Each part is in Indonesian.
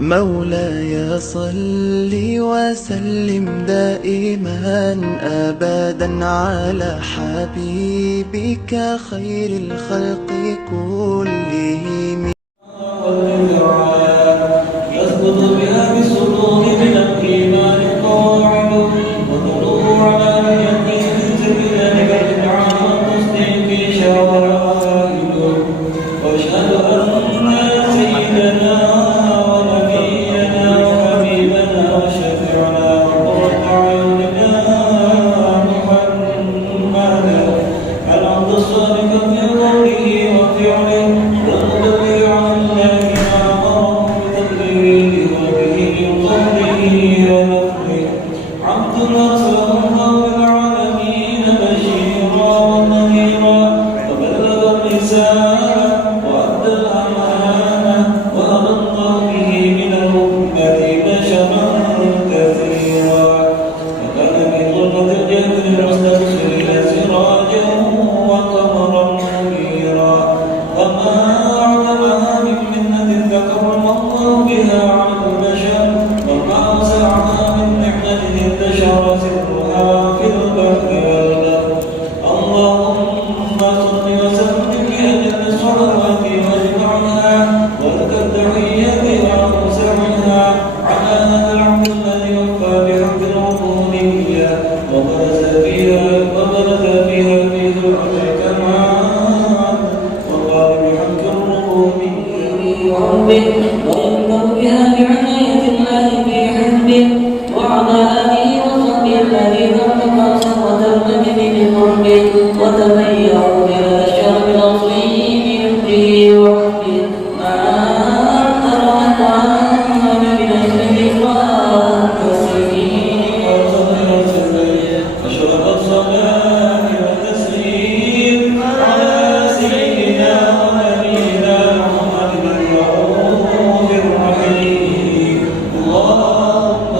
مولاي صل وسلم دائما أبدا على حبيبك خير الخلق كلهم. يسقط بها بالصدور من الإيمان القواعد وتدور على نيته في ذلك البدعاء والتصديق شواهد. واشهد أن سيدنا ونبينا وحبيبنا وشفيعنا وقرة أعيننا محمدا العبد الصادق في قوله وفعله والمبلغ عن الله ما أمره بتبليغه وبه من قوله ونفعه. عبد أرسله الله للعالمين بشيرا ونذيرا وبلغ الرسالة وأدى الأمانة وأبقى به من الأمة بشرا كثيرا وكان في ظلمة الجهل المستبصرين سراجا وقمرا منيرا. وما أعظمها من منة تكرم الله بها على البشر وما أوسعها من نعمة انتشر سرها في البحر والبر. اللهم صل وسلم بأجل الصلوات واجمعها ولك التحية وأوسعها على هذا العبد الذي وفى بحق العبودية وبرز فيها في ذرة الكمال وقال بحق الربوبية ويبلغ بها بعناية الله في حزبه وعلى آله وصحبه الذين ارتقوا صفوة المجد بقربه وتبيعوا إلى الشرف الأصلي بحبه وحبه مع أن الرحمن من أجله والتسليم أشرف الصلاة والتسليم على سيدنا ونبينا محمد الرؤوف الرحيم. اللهم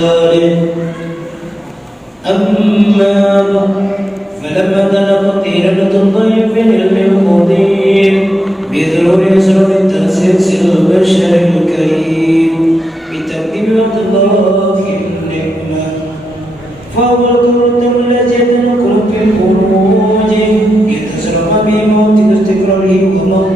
صالح. أما فلما تلقت ليلة الضيف المقضين بذرور أسرار تأسيس البشر الكريم بتقديم وقت الله النعمة، فهو القرآن الذي يتنقل في الخروج يتسرع بموت واستقراره وموت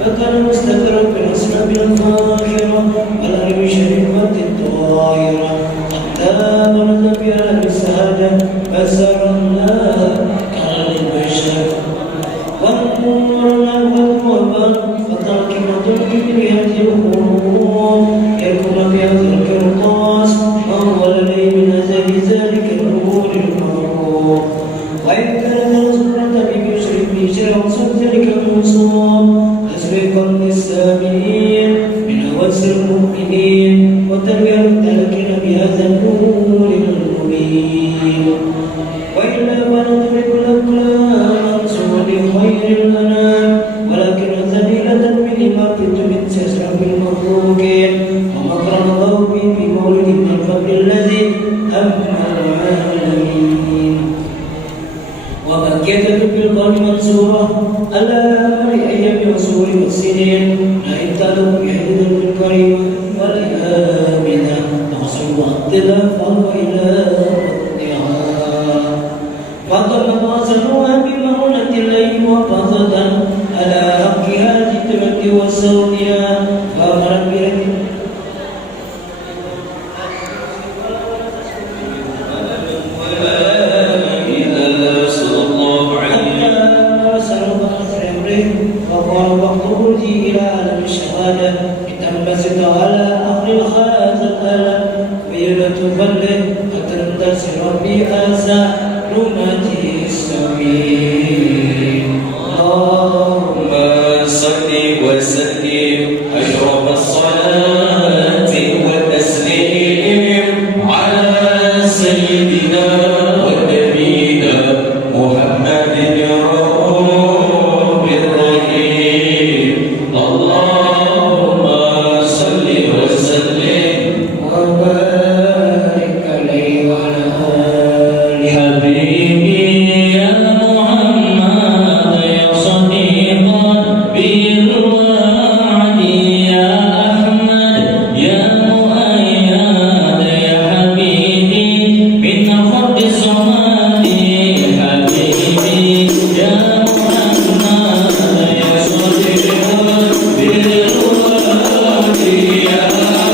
فكان مستقرا بالأسباب الظاهرة والأرض الشريفة الطاهرة حتى برز بها السعادة فسرنا على البشر وانظرنا والقربان فتركبة بهذه الخروج يكون بها ترك القاس وهو لدي من أزل ذلك الأمور المعروف، وإن كانت الصورة ببشر وصف ذلك المنصوب تسبيقا للسامعين من أوس المؤمنين وتربية التلقين بهذا النور المبين، وإلا فنضرب الأقلام منصوب لخير الأنام ولكن ذليلة بما من سيسرع بالمخلوقين ومكر الله به في مولد من الفضل الذي أما العالمين. ومكية بالقول منصورة ألا لأيام وصول والسنين لا يبتلوا بحدود الكريم والآمنة تحصل واختلاف فهو إلى فضل واصلوها بمعونة الليل وفضة على حق هذه التمد والسودية فأمر برد فقال وقت خروجي إلى عالم الشهادة لتنبسط على أهل الخلاص الألم ويبة فله فتنتصر بأسى رمتي السمين. اللهم صل وسلم أشرف الصلاة والتسليم على سيدنا ونبينا محمد الرؤوف الرحيم. اللهم صل وسلم وبارك عليه وعلى آله حبيبي يا محمد يا صديقا بالوعد يا أحمد يا مؤيد يا حبيبي من خط الصمد حبيبي يا محمد يا صديقا بالوعد يا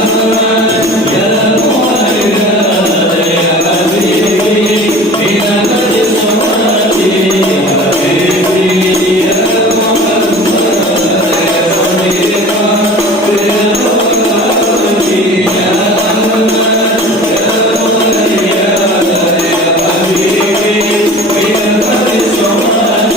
أحمد يا مؤيد يا حبيبي من خط الصمد حبيبي يا محمد يا صديقا بالوعد يا أحمد يا مؤيد يا حبيبي من خط الصمد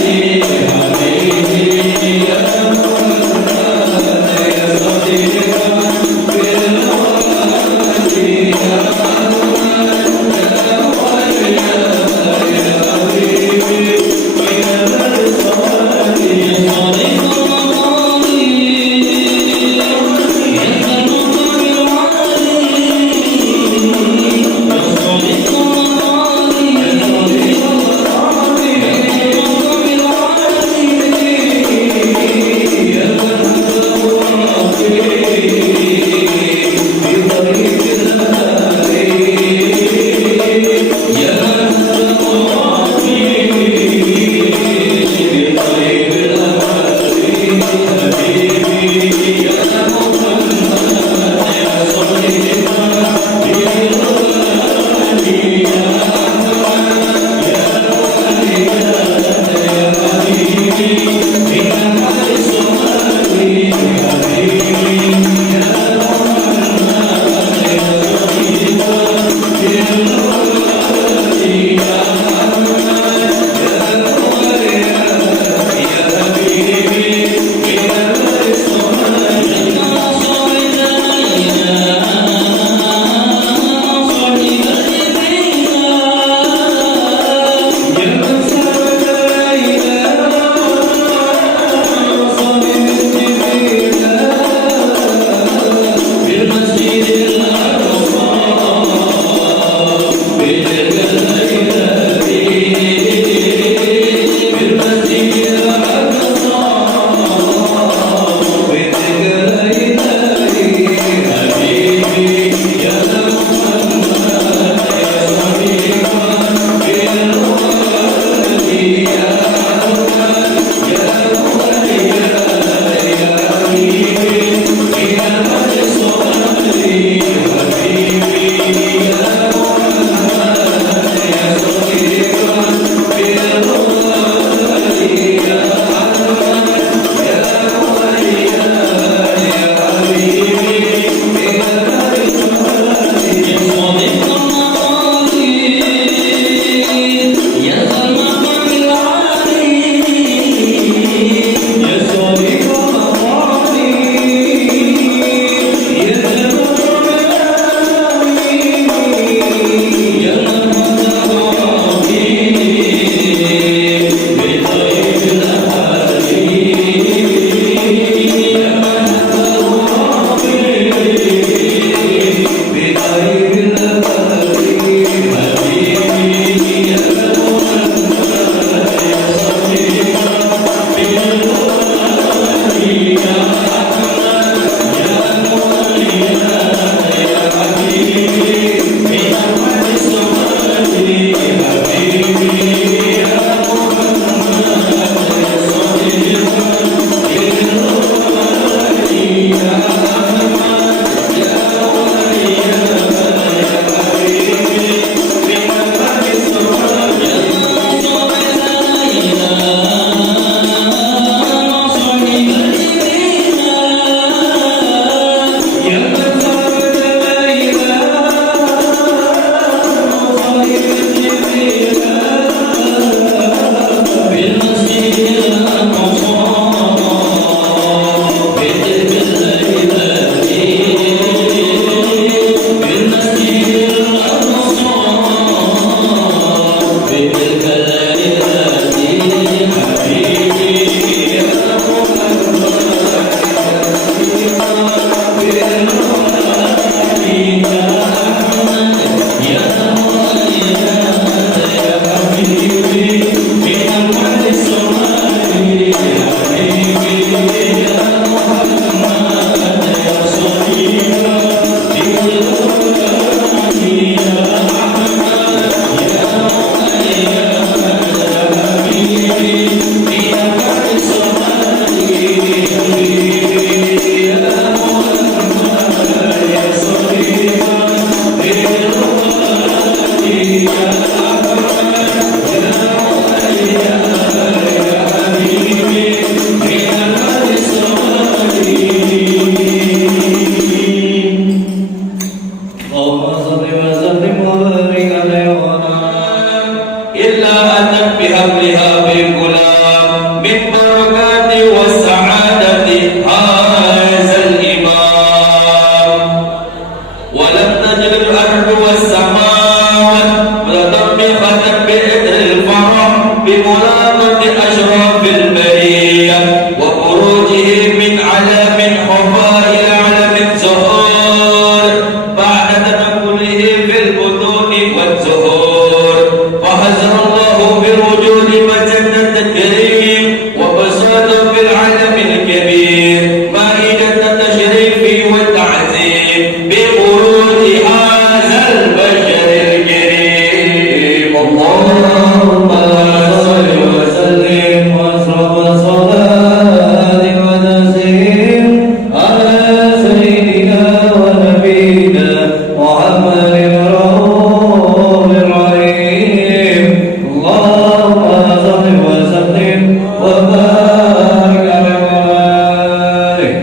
وسلم وبارك عليه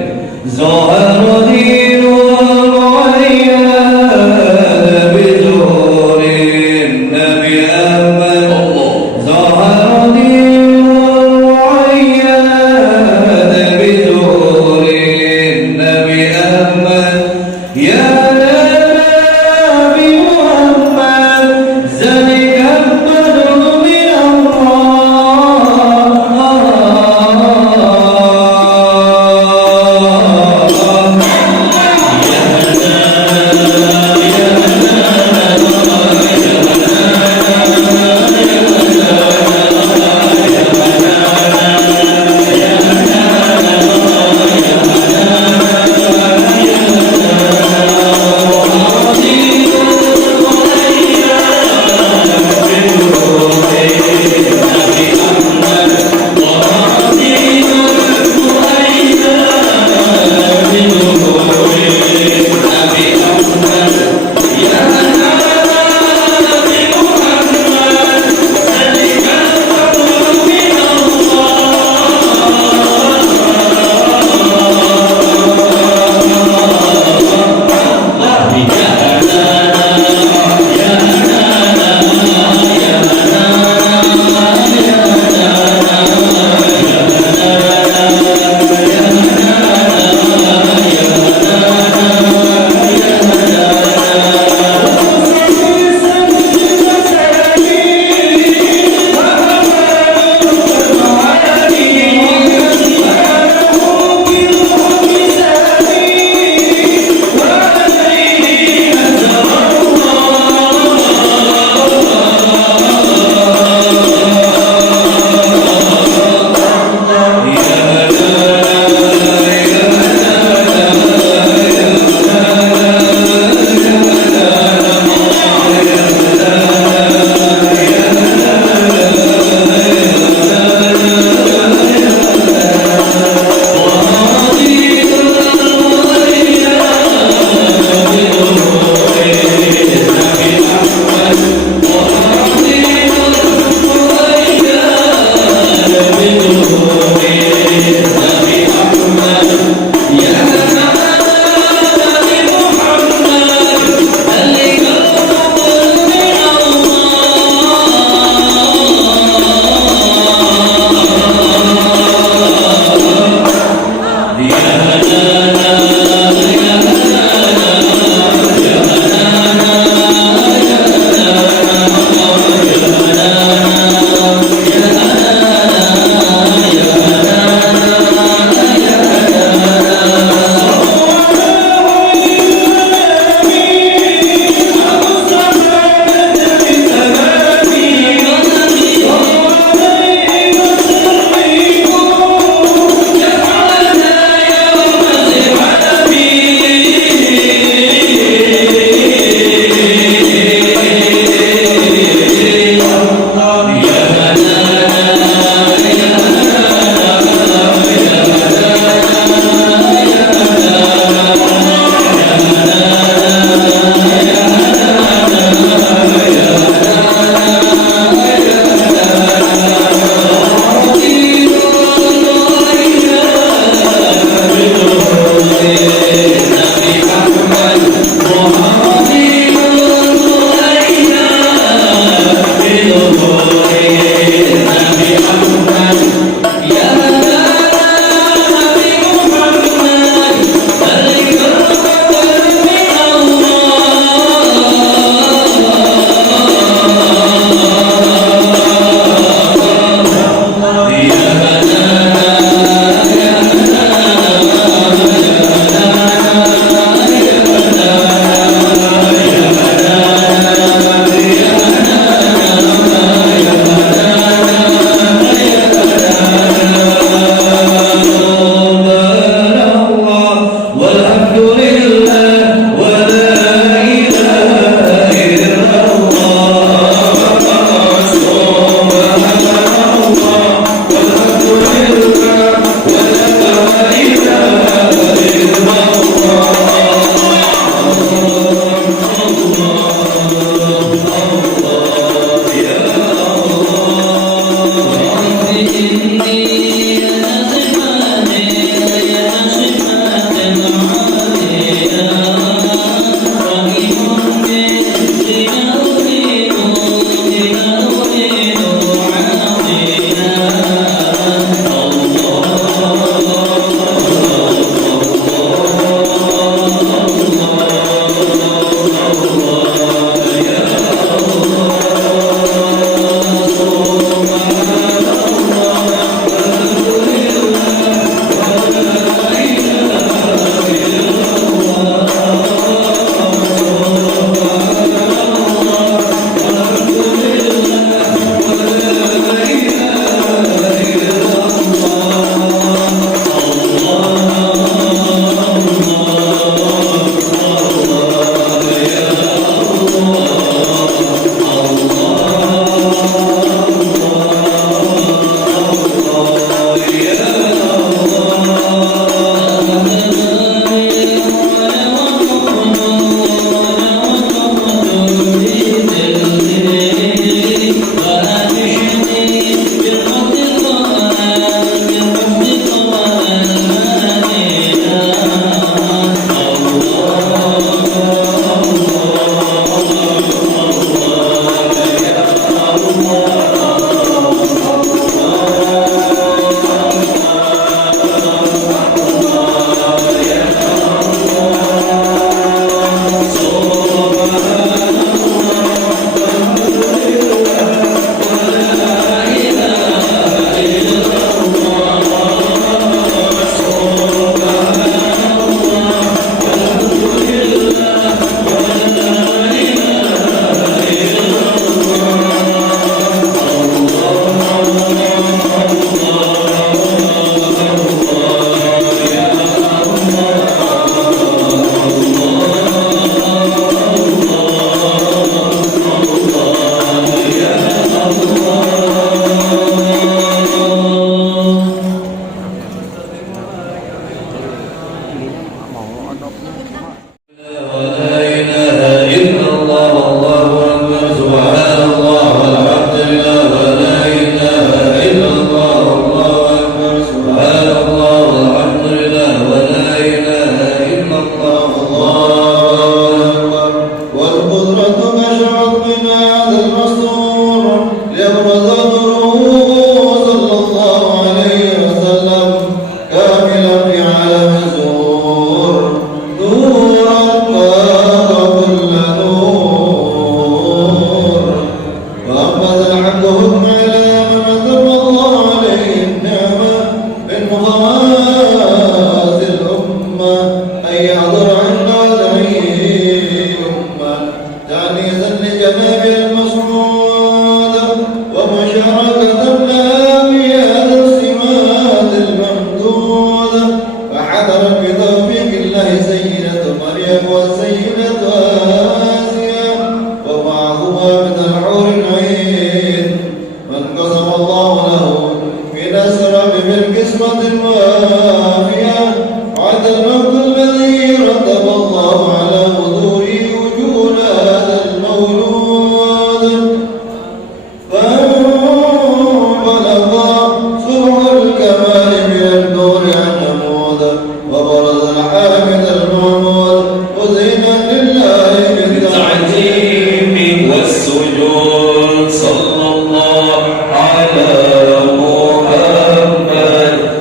ظهر دين المعين بزور النبي أحمد ظهر دين المعين بزور النبي أحمد يا نبي محمد ذلك الفضل من الله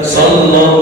صلى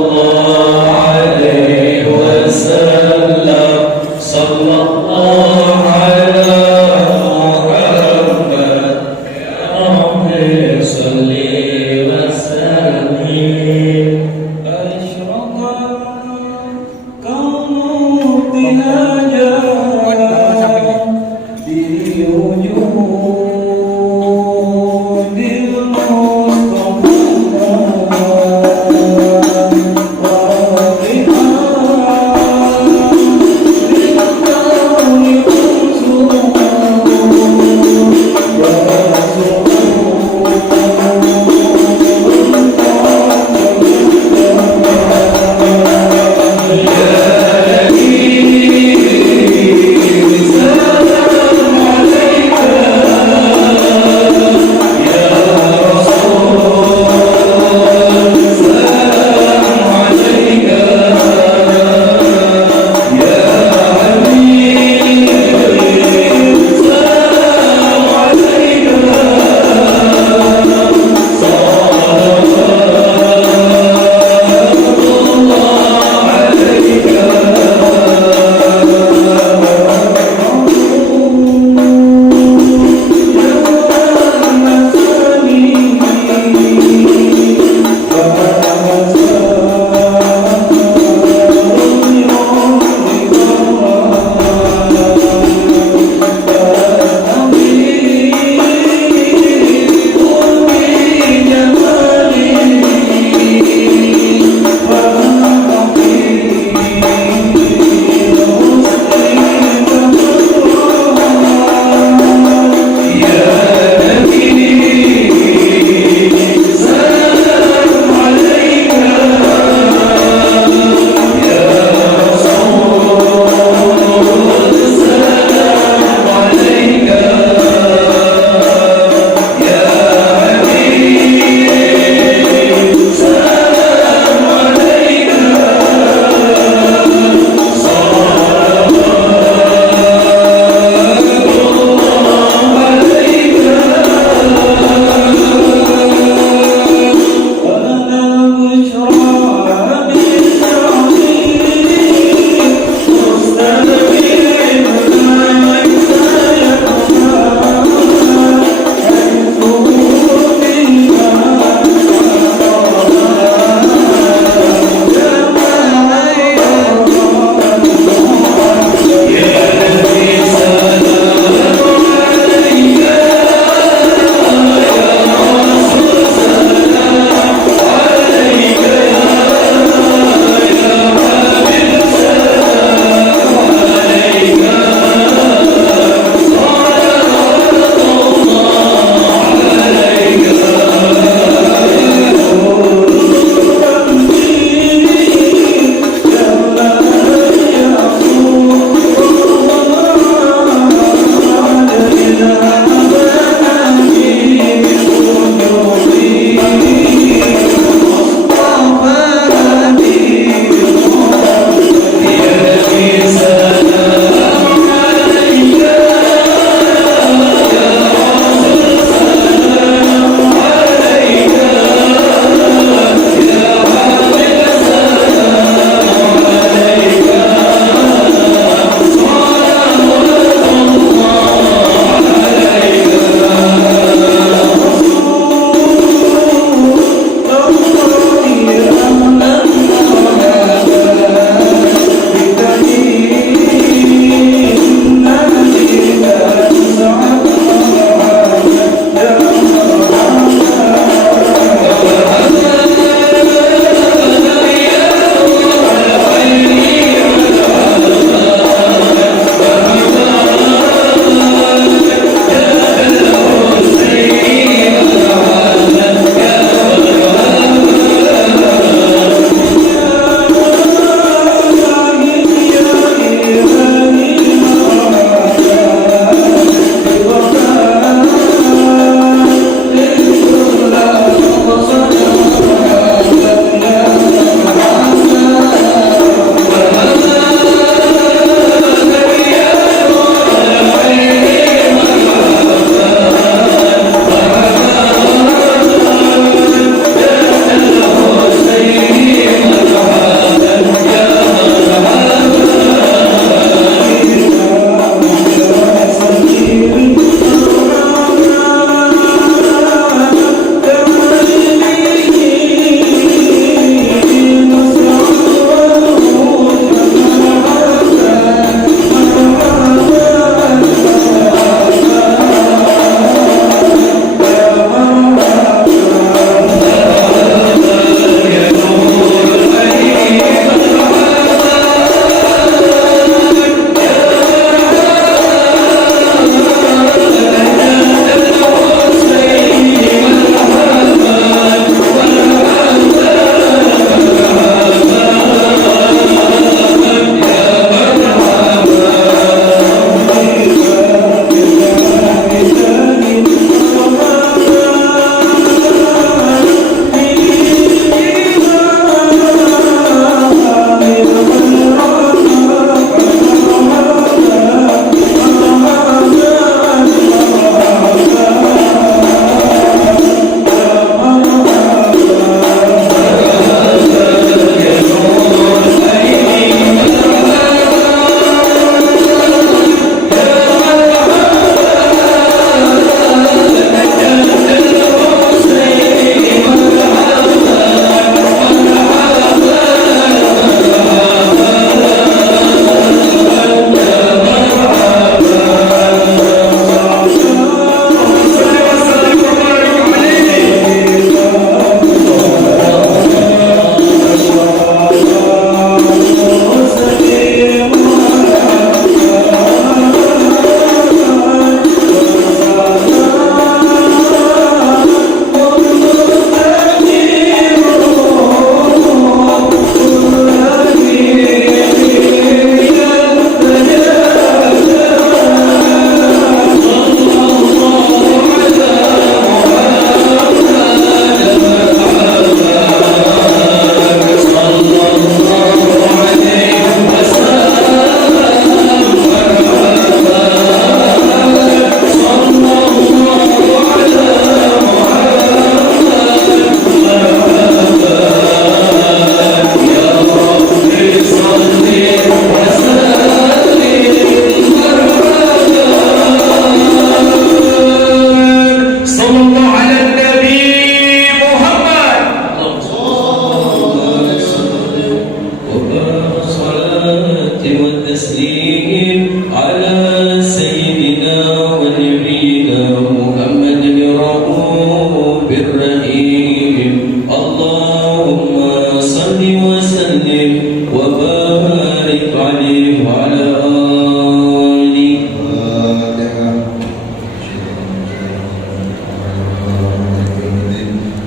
اللهم صل وسلم وبارك عليه وعلى آله.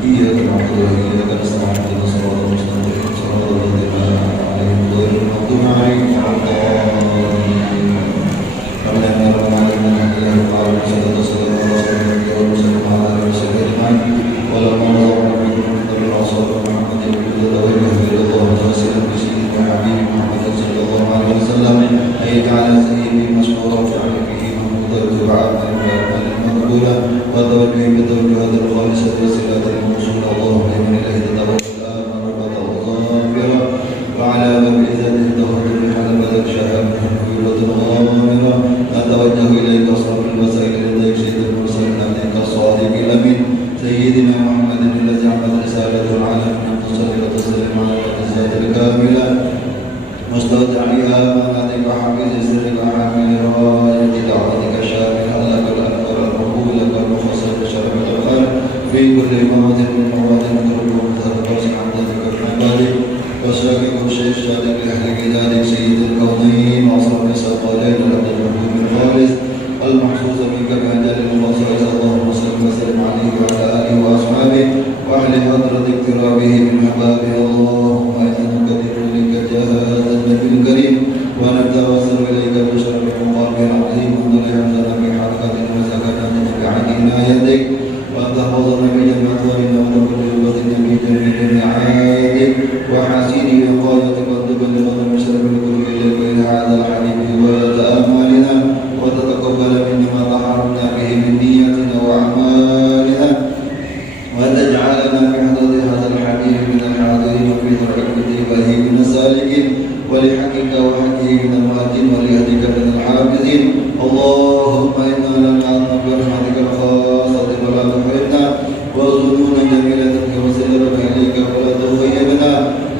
إياك نعبد وإياك نستعين اهدنا الصراط المستقيم صراط الذين أنعمت عليهم غير المغضوب عليهم ولا الضالين. ربنا رب العالمين الحمد لله رب العالمين صلى الله عليه وسلم على آله وصحبه أجمعين. ولما نظرنا بكم من ذي العصر محمد بن تدويه إلى الله وسلم بسيدنا حبيب محمد صلى الله عليه وسلم أن يجعل سيدي مشكورا وجعل به محمودا وتبعا مقبولا وتوجه بتوجهات الخالصة وسيلة الموصول اللهم لمن إليه تتوكل مرة ظاهرة وعلى باب عزته تهدم على بلد شهامه قيلة غامرة نتوجه إليك صرف الوسائل لديك سيد المرسلين عليك الصادق الأمين سيدنا محمد الذي عمد رسالته العالم أن تصلي وتسلم على الذات الكاملة مستودع بها أمانتك وحفيظ سرك وحامل راية دعوتك الشاملة لك الأكبر المقبول لك المخصص بشرف الأفعال في كل موطن من مواطن قرب ومثال قاسم عن ذلك العباد وساكن الشيخ صادق لأهل كتابك سيد الكونين وأصحاب الثقلين العبد المحبوب الخالص المحفوظ منك بأجل المخصص اللهم صل وسلم عليه وعلى آله وأصحابه وأهل حضرة اقترابه من أحبابه اللهم إنا نقدم لك جهاز النبي الكريم ونتوسل إليك بشرف مقام عظيم وأن يحفظنا بحركة وسكنات بعين يدك وأن تحفظنا بجميع أطوارنا وكل لغة بجميع رعايتك وحسين وقايتك وأن تبلغنا بشرف الكل إليك إلى هذا الحبيب وغاية آمالنا وتتقبل منا ما تحرمنا به من نيتنا وأعمالنا وتجعلنا في حضرة هذا الحبيب من الحاضرين وفي طريقته من السالكين ولحقك وحقه من المؤدين وليهدك من الحافظين اللهم إنا نجعلنا برحمتك الخاصة ولا تحرمنا وظنونا جميلة وسلمنا إليك ولا تخيبنا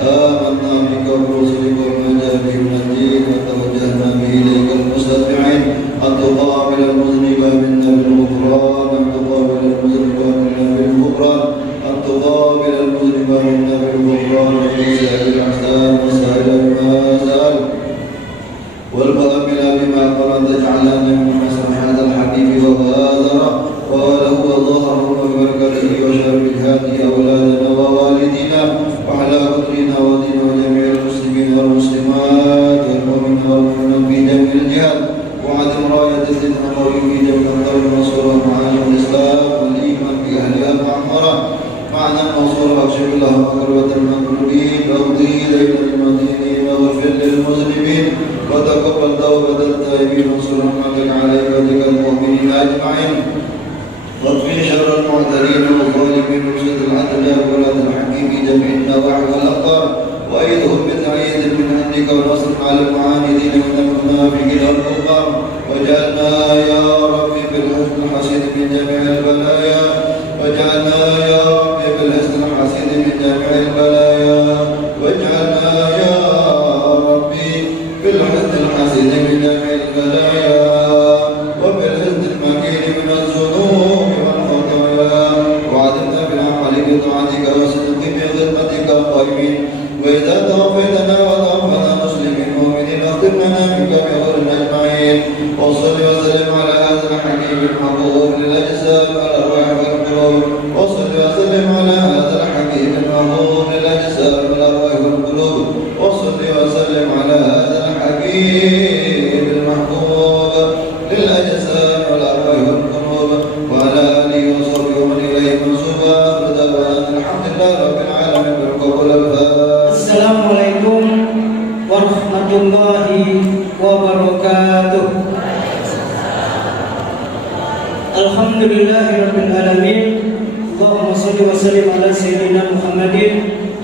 آمنا بك ورسلك وما جاء به من الدين وتوجهنا به إليك المستطيعين أن تقابل المذنب منا بالغفران أن تقابل المذنب منا بالغفران أن تقابل المذنب منا بالغفران وتسأل الأحسان وسائل بما سأل والمؤمن بما قال تجعلنا من حسن هذا الحبيب وغادر وله ظهر وبركته وشر هذه أولادنا ووالدنا وعلى قدرنا ودين وجميع المسلمين والمسلمات والمؤمنين والمؤمنات في جميع الجهات وعدم راية سيدنا قوي في جميع الدول المنصورة معالم الإسلام والإيمان بأهلها معمرة معنى المنصورة واكشف اللهم كربة المكروبين واقضي دين المدينين واغفر للمذنبين وتقبل توبة التائبين وانصر رحمتك على عبادك المؤمنين أجمعين واطفئ شر المعتدين والظالمين وارشد العدل وولاة الحق في جميع النواحي والأقطار وأيدهم بتأييد من عندك ونصر على المعاندين من المنافقين والكفار وجعلنا يا ربي بالحسن الحسين من جميع البلايا وجعلنا يا ربي بالحسن الحسين من جميع البلايا واجعلنا يا ربي بالحسن الحسين من جميع البلايا وبالحسن المكين من الذنوب والخطايا وعدمنا بالعمل بطاعتك وصدق بخدمتك قائمين وإذا توفيتنا وتوفنا مسلمين مؤمنين اختمنا منك بخير أجمعين وصل وسلم على هذا الحبيب المحبوب للأجساد والأرواح والقلوب وصل وسلم على هذا الحبيب المحبوب للأجساد والأرواح والقلوب وصل وسلم على هذا الحبيب المحبوب للأجساد والأرواح والقلوب وعلى آله وصحبه ومن إليه منسوبا الحمد لله رب العالمين بالقبول الفاتح. Assalamualaikum warahmatullahi wabarakatuh. Alhamdulillahi rabbil alamin. Allahumma shalli wa sallim ala sayyidina Muhammadin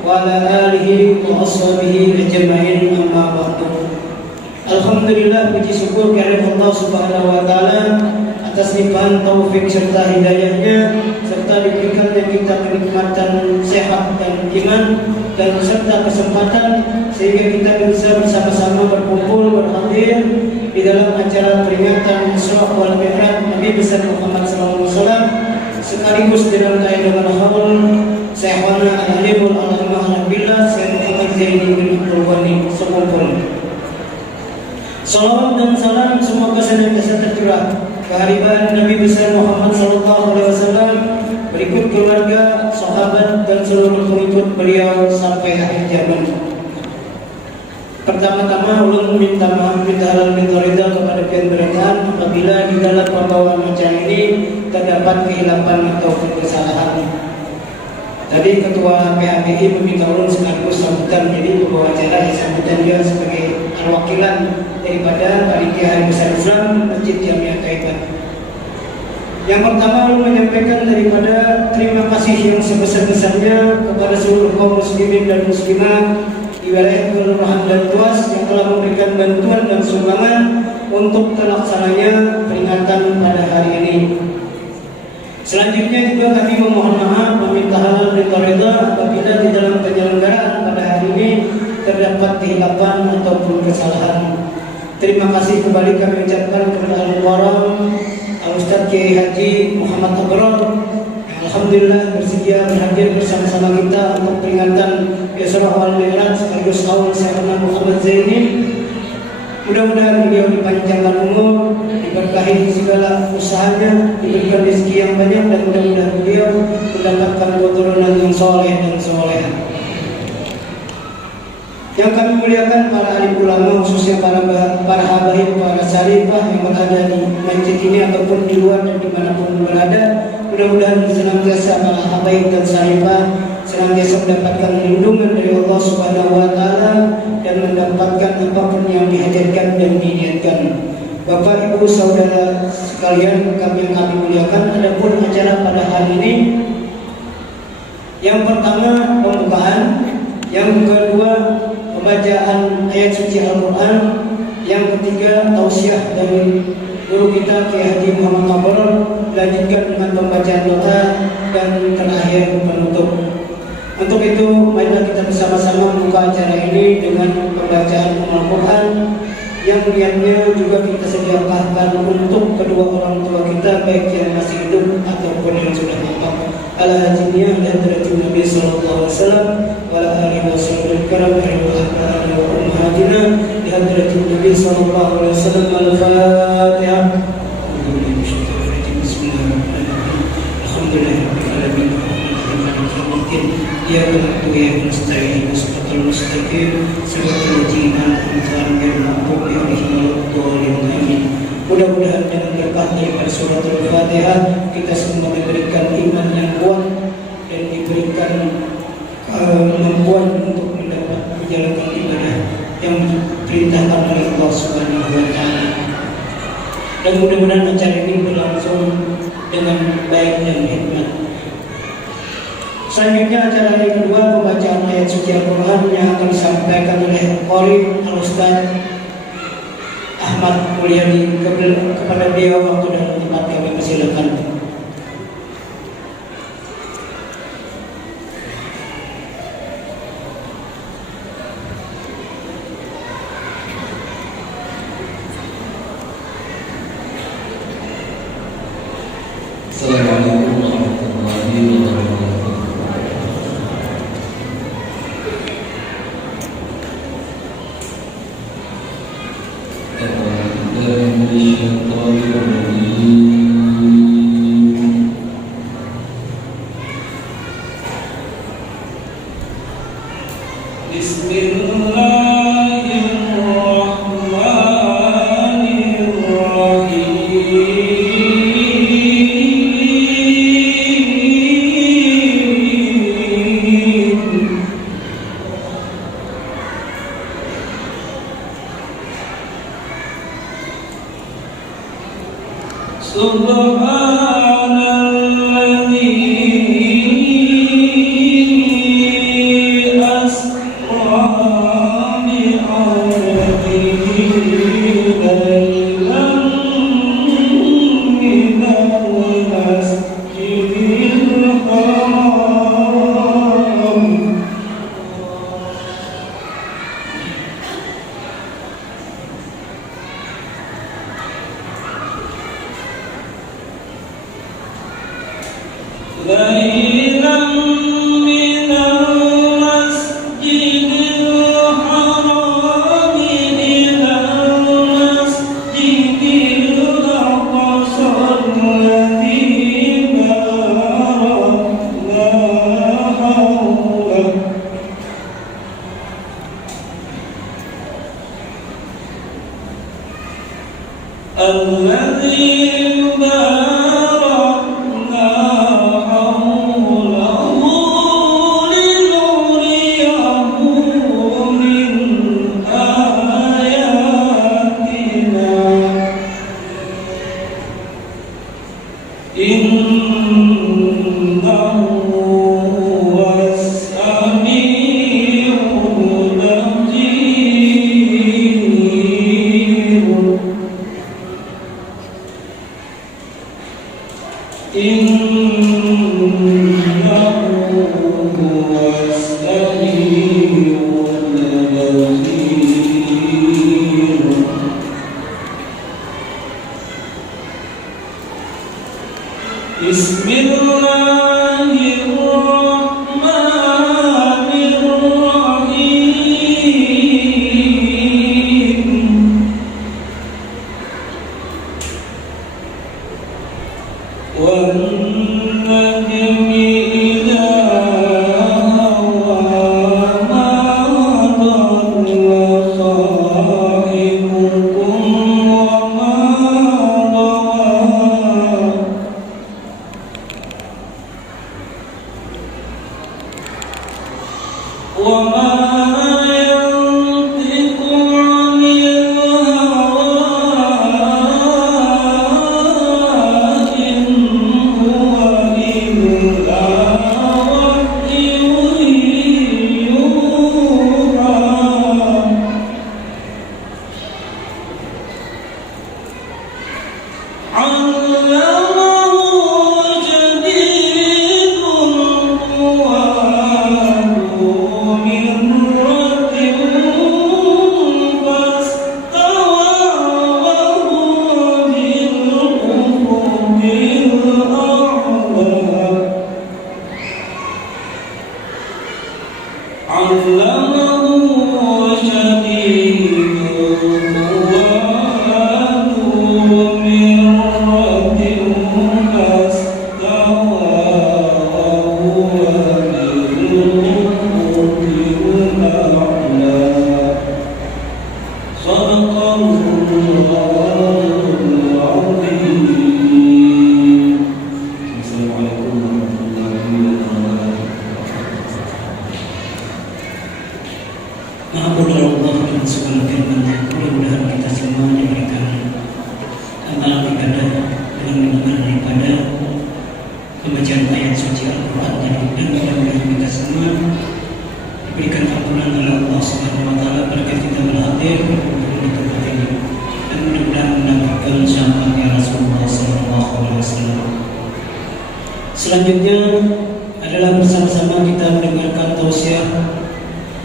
wa ala alihi wa ashabihi ajma'in amma ba'du. Alhamdulillah, puji syukur kehadirat Allah Subhanahu wa taala atas limpahan taufik serta hidayahnya, serta diberikannya kita kenikmatan sehat dan iman dan serta kesempatan sehingga kita bisa bersama-sama berkumpul berhadir di dalam acara peringatan Isra wal Mi'raj Nabi besar Muhammad SAW sekaligus dengan dengan haul Syekhwana Al-Alimul Alamah Alhamdulillah Syekh Muhammad Zaini bin Abdul Ghani sekumpul. Salawat dan salam semoga senantiasa tercurah kehadiran Nabi besar Muhammad sallallahu alaihi wasallam, berikut keluarga, sahabat dan seluruh pengikut beliau sampai akhir zaman. Pertama-tama ulun minta maaf, minta halal, minta ridha kepada pihak berkenaan apabila di dalam pembawaan acara ini terdapat kehilapan ataupun kesalahan. Tadi Ketua PHBI meminta ulun sekaligus sambutan, jadi pembawa acara sambutan dia sebagai perwakilan daripada Panitia Hari Besar Islam Masjid Jamiah Taibat. Yang pertama ulun menyampaikan daripada terima kasih yang sebesar-besarnya kepada seluruh kaum muslimin dan muslimat di wilayah kelurahan dan luas yang telah memberikan bantuan dan sumbangan untuk terlaksananya peringatan pada hari ini. Selanjutnya juga kami memohon maaf, meminta halal dan ridha apabila di dalam penyelenggaraan pada hari ini terdapat kehilapan ataupun kesalahan. Terima kasih kembali kami ucapkan kepada Al-Mukarram Al-Ustaz Kiai Haji Muhammad Abrar, alhamdulillah bersedia berhadir bersama-sama kita untuk peringatan Isra wal Mi'raj sekaligus haul Syekhna Muhammad Zaini. Mudah-mudahan beliau dipanjangkan umur, diberkahi segala usahanya, diberikan rezeki yang banyak, dan mudah-mudahan beliau mendapatkan keturunan yang soleh dan soleha. Yang kami muliakan para alim ulama, khususnya para habaib, para syarifah yang berada di masjid ini ataupun di luar dan dimanapun berada, mudah-mudahan senantiasa para habaib dan syarifah senantiasa mendapatkan lindungan dari Allah Subhanahu wa Ta'ala dan mendapatkan apapun yang dihajarkan dan diniatkan. Bapak, Ibu, saudara sekalian yang kami muliakan, adapun acara pada hari ini yang pertama pembukaan, yang kedua pembacaan ayat suci Al-Quran, yang ketiga tausiah dari guru kita Kiai Haji Muhammad Abrar, dilanjutkan dengan pembacaan doa, dan terakhir penutup. Untuk itu, marilah kita bersama-sama membuka acara ini dengan pembacaan Al-Quran yang niatnya juga kita sediakan untuk kedua orang tua kita, baik yang masih hidup ataupun yang sudah wafat. Ala hajimiyah dan hadratin Nabi sallallahu alaihi wasallam wa ala alihi wasallam karam wa ummahatina di hadratin Nabi sallallahu alaihi wasallam. Al-Fatihah. Ya Allah, ya musta'in, Ustadzul Mustaqim, Suratul Jinan, Antara yang mampu amin. Mudah-mudahan dengan berkat daripada suratul Fatihah kita semua diberikan iman yang kuat dan diberikan kemampuan untuk mendapat menjalankan ibadah yang diperintahkan oleh Allah Subhanahu wa Ta'ala. Dan mudah-mudahan acara ini berlangsung dengan baik dan hikmat. Selanjutnya acara yang kedua, pembacaan ayat suci Al-Quran yang akan disampaikan oleh Qori Al-Ustaz Ahmad Mulyadi. Kepada beliau waktu dan tempat kami persilakan. Assalamualaikum warahmatullahi wabarakatuh. Selanjutnya adalah bersama-sama kita mendengarkan tausiah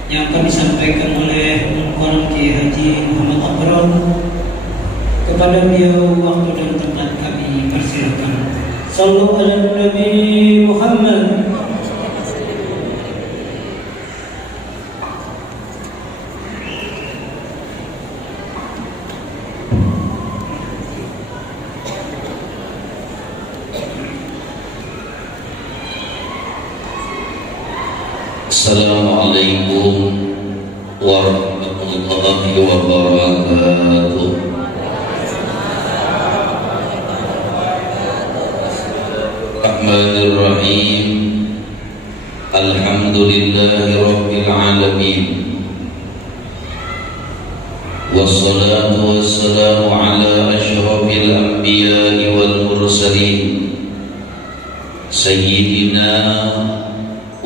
yang akan disampaikan oleh Mukarram Kiai Haji Muhammad Akram. Kepada beliau waktu dan tempat kami persilakan. Sallu ala Nabi Muhammad. Assalamualaikum warahmatullahi wabarakatuh. Rahmanirrahim. Alhamdulillahi rabbil alamin. Wassalatu wassalamu ala asyrafil anbiya'i wal mursalin Sayyidina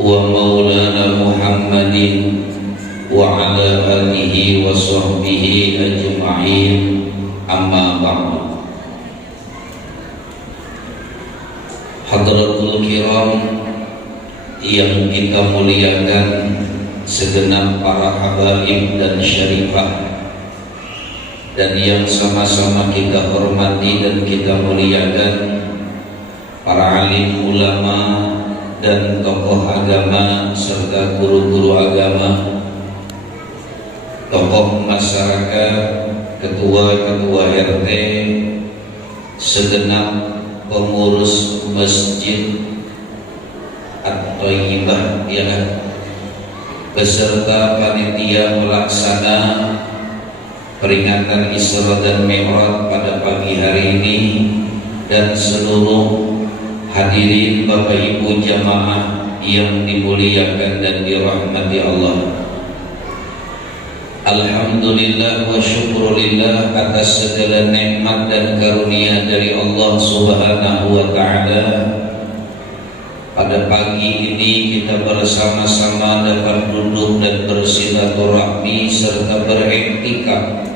wa maulana Muhammadin wa ala alihi wa sahbihi ajma'in, amma ba'du. Hadratul kiram yang kita muliakan, segenap para habaib dan syarifah, dan yang sama-sama kita hormati dan kita muliakan, para alim ulama dan tokoh agama serta guru-guru agama, tokoh masyarakat, ketua-ketua RT, segenap pengurus masjid At-Thayyibah ya, beserta panitia pelaksana peringatan Isra dan Mi'raj pada pagi hari ini, dan seluruh hadirin Bapak Ibu jamaah yang dimuliakan dan dirahmati Allah. Alhamdulillah wa syukurillah atas segala nikmat dan karunia dari Allah Subhanahu wa ta'ala. Pada pagi ini kita bersama-sama dapat duduk dan bersilaturahmi serta beriktikaf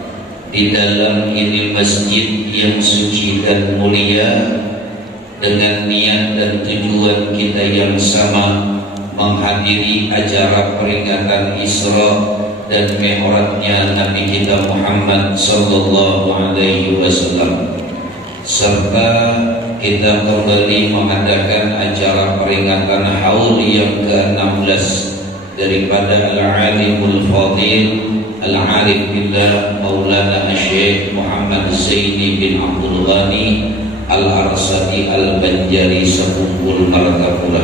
di dalam ini masjid yang suci dan mulia, dengan niat dan tujuan kita yang sama, menghadiri acara peringatan Isra dan Mi'rajnya Nabi kita Muhammad sallallahu alaihi wasallam, serta kita kembali mengadakan acara peringatan haul yang ke-16 daripada Al-Alimul Fadil Al-Arif Billah Maulana Syekh Muhammad Zaini bin Abdul Ghani Al-Arsadi Al-Banjari Sekumpul Martapura.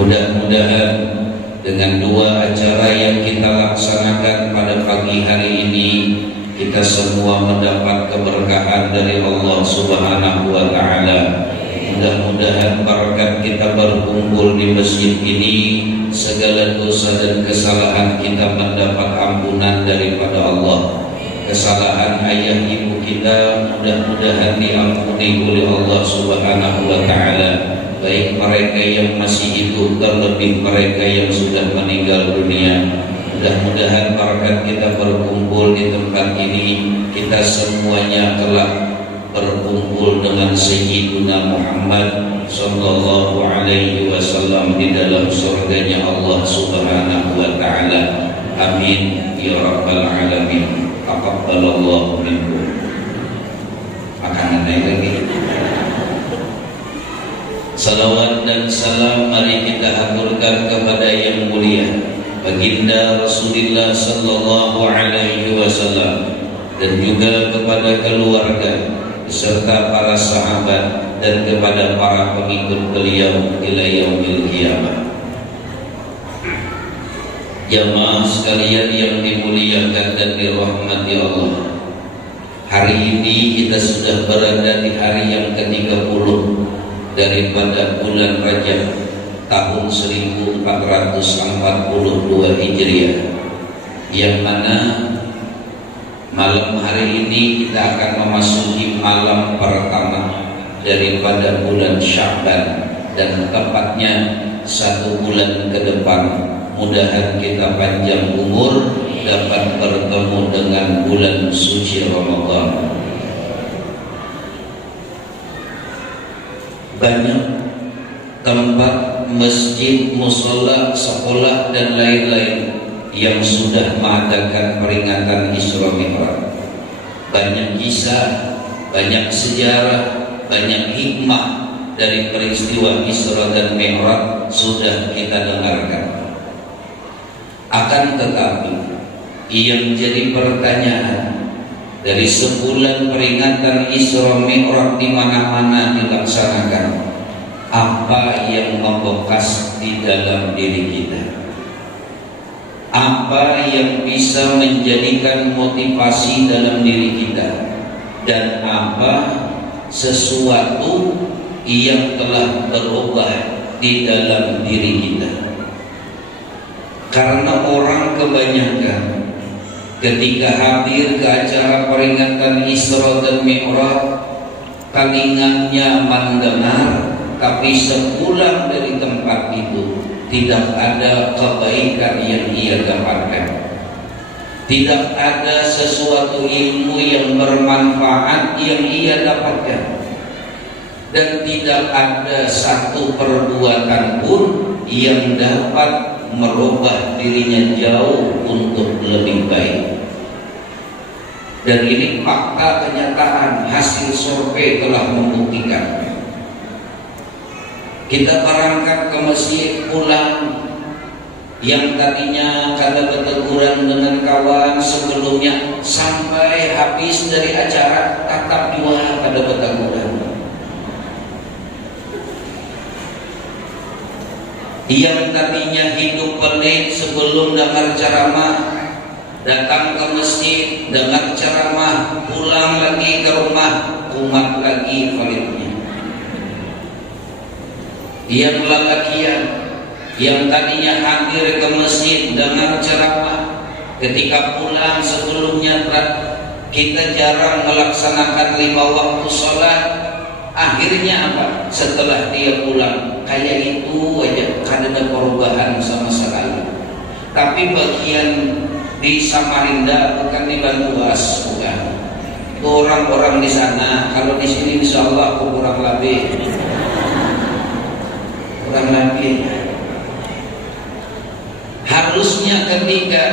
Mudah-mudahan dengan dua acara yang kita laksanakan pada pagi hari ini, kita semua mendapat keberkahan dari Allah Subhanahu wa ta'ala. Mudah-mudahan berkat kita berkumpul di masjid ini, segala dosa dan kesalahan kita mendapat ampunan daripada Allah. Kesalahan ayah ibu kita mudah-mudahan diampuni oleh Allah Subhanahu wa ta'ala, baik mereka yang masih hidup terlebih mereka yang sudah meninggal dunia. Mudah-mudahan barakat kita berkumpul di tempat ini, kita semuanya telah berkumpul dengan Sayyiduna Muhammad sallallahu alaihi wasallam di dalam surganya Allah Subhanahu wa ta'ala. Amin ya rabbal alamin. Taqabbalallahu minkum. Akan naik lagi. Salawat dan salam mari kita aturkan kepada yang mulia Baginda Rasulullah sallallahu alaihi wasallam, dan juga kepada keluarga beserta para sahabat dan kepada para pengikut beliau ila yaumil qiyamah. Jamaah sekalian yang dimuliakan dan dirahmati Allah, hari ini kita sudah berada di hari yang ke-30 daripada bulan Rajab tahun 1442 Hijriah, yang mana malam hari ini kita akan memasuki malam pertama daripada bulan Sya'ban, dan tepatnya 1 bulan ke depan mudahan kita panjang umur dapat bertemu dengan bulan suci Ramadan. Banyak tempat masjid, musola, sekolah dan lain-lain yang sudah mengadakan peringatan Isra Mi'raj. Banyak kisah, banyak sejarah, banyak hikmah dari peristiwa Isra dan Mi'raj sudah kita dengarkan. Akan tetapi yang jadi pertanyaan, dari sebulan peringatan Isra Mi'raj di mana-mana dilaksanakan, apa yang membekas di dalam diri kita? Apa yang bisa menjadikan motivasi dalam diri kita? Dan apa sesuatu yang telah berubah di dalam diri kita? Karena orang kebanyakan ketika hadir ke acara peringatan Isra dan Mi'raj, telinganya mendengar, tapi sepulang dari tempat itu tidak ada kebaikan yang ia dapatkan, tidak ada sesuatu ilmu yang bermanfaat yang ia dapatkan, dan tidak ada satu perbuatan pun yang dapat merubah dirinya jauh untuk lebih baik. Dan ini fakta kenyataan, hasil survei telah membuktikan. Kita berangkat ke masjid, pulang, yang tadinya kada berteguran dengan kawan sebelumnya, sampai habis dari acara tatap jua kada berteguran. Yang tadinya hidup pelit sebelum dengar ceramah, datang ke masjid, dengar ceramah, pulang lagi ke rumah, umat lagi validnya. Yang lelakian yang tadinya hadir ke masjid dengar ceramah, ketika pulang sebelumnya kita jarang melaksanakan 5 waktu sholat. Akhirnya apa? Setelah dia pulang kayak itu aja, karena ada perubahan sama sekali. Tapi bagian di Samarinda bukan di Bantuas, bukan. Orang-orang di sana, kalau di sini insya Allah kurang lebih. Harusnya ketika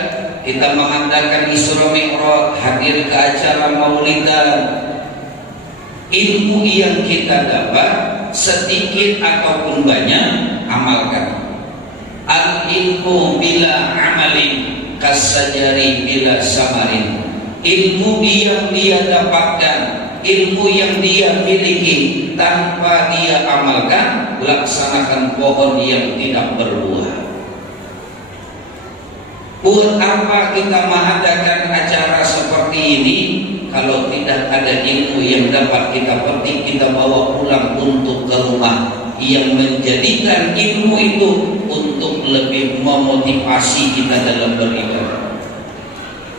kita mengadakan Isra Mi'raj, hadir ke acara Maulidan, ilmu yang kita dapat sedikit ataupun banyak amalkan. Al ilmu bila amalin kasajari bila samarin. Ilmu yang dia dapatkan, ilmu yang dia miliki tanpa dia amalkan, laksanakan pohon yang tidak berbuah. Buat apa kita mengadakan acara seperti ini kalau tidak ada ilmu yang dapat kita petik, kita bawa pulang untuk ke rumah, yang menjadikan ilmu itu untuk lebih memotivasi kita dalam beribadah.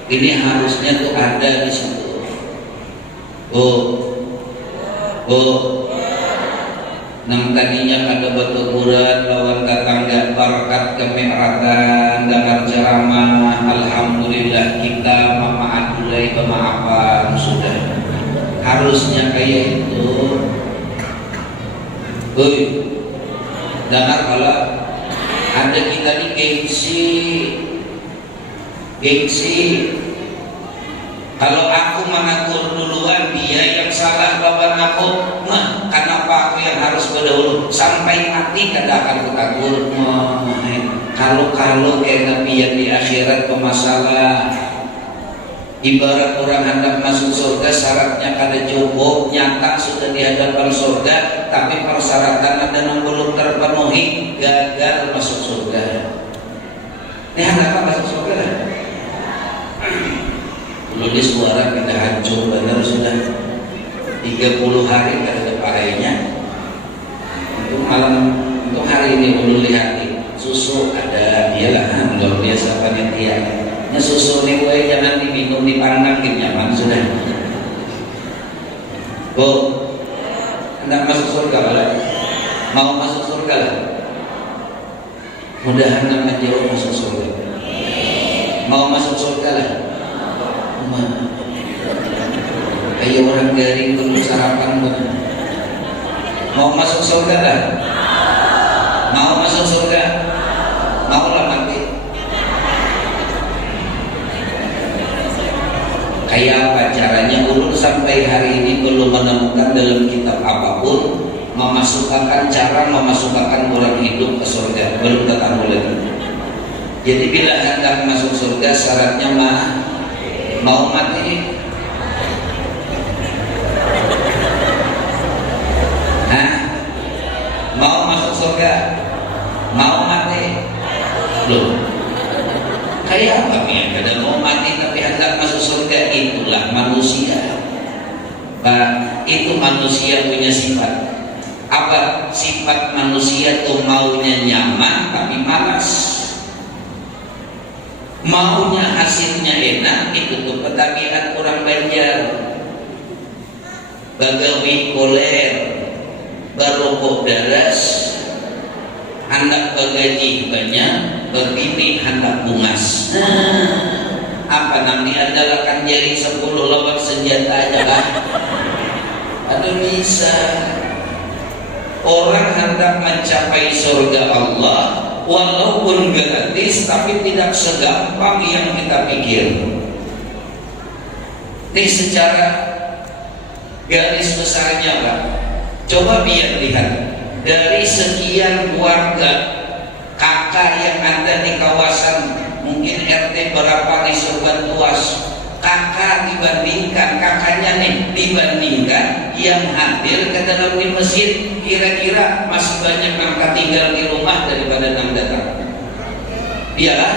Ini harusnya tuh ada di situ. Nang tadinya ada baturan lawan tetangga berkat kemeratan dengar ceramah, alhamdulillah kita memaafulai pemaafan sudah. Harusnya kayak itu. Dengar kalau ada kita di gengsi. Kalau aku menakur duluan, dia yang salah lawan aku. Nah, kenapa aku yang harus berdahulu? Sampai mati kada akan kutakur. Kalau kayak Nabi yang di akhirat pemasalah. Ibarat orang hendak masuk surga, syaratnya kada cukup, nyata sudah di hadapan surga, tapi persyaratan ada yang belum terpenuhi, gagal masuk surga. Ini hendak masuk surga lah. Di suara kita hancur benar sudah 30 hari kada ada parainya. Untuk hari ini ulun lihat susu ada, iyalah luar biasa panitia. Nya susu nih gue jangan diminum dipandang nyaman sudah. Hendak masuk surga lah. Mau masuk surga lah. Mudah-mudahan jauh masuk surga. Mau masuk surga lah. Ayo orang garing dulu sarapan pun. Mau masuk surga dah? Mau masuk surga? Mau lah mati. Kayak apa caranya? Ulun sampai hari ini belum menemukan dalam kitab apapun memasukkan cara memasukkan orang hidup ke surga. Belum ketemu lagi. Jadi bila hendak masuk surga syaratnya mau mati. Mau masuk surga, mau mati. Loh, kayak apa ya? Kada mau mati tapi hendak masuk surga, itulah manusia. Itu manusia punya sifat. Apa sifat manusia tuh? Maunya nyaman tapi malas. Maunya hasilnya enak, itu tuh petabian orang Banjar. Bagawi koler, barokok daras, hendak bergaji banyak, berbini hendak bungas. Apa nanti andalkan jari 10 lawan senjata aja lah. Aduh bisa. Orang hendak mencapai surga Allah, walaupun gratis, tapi tidak segampang yang kita pikir. Ini secara garis besarnya Pak. Coba biar lihat dari sekian keluarga kakak yang ada di kawasan mungkin RT berapa di Bantuas, kakak dibandingkan kakaknya nih dibandingkan yang hadir ke dalam di masjid, kira-kira masih banyak angka tinggal di rumah daripada yang datang. Iyalah,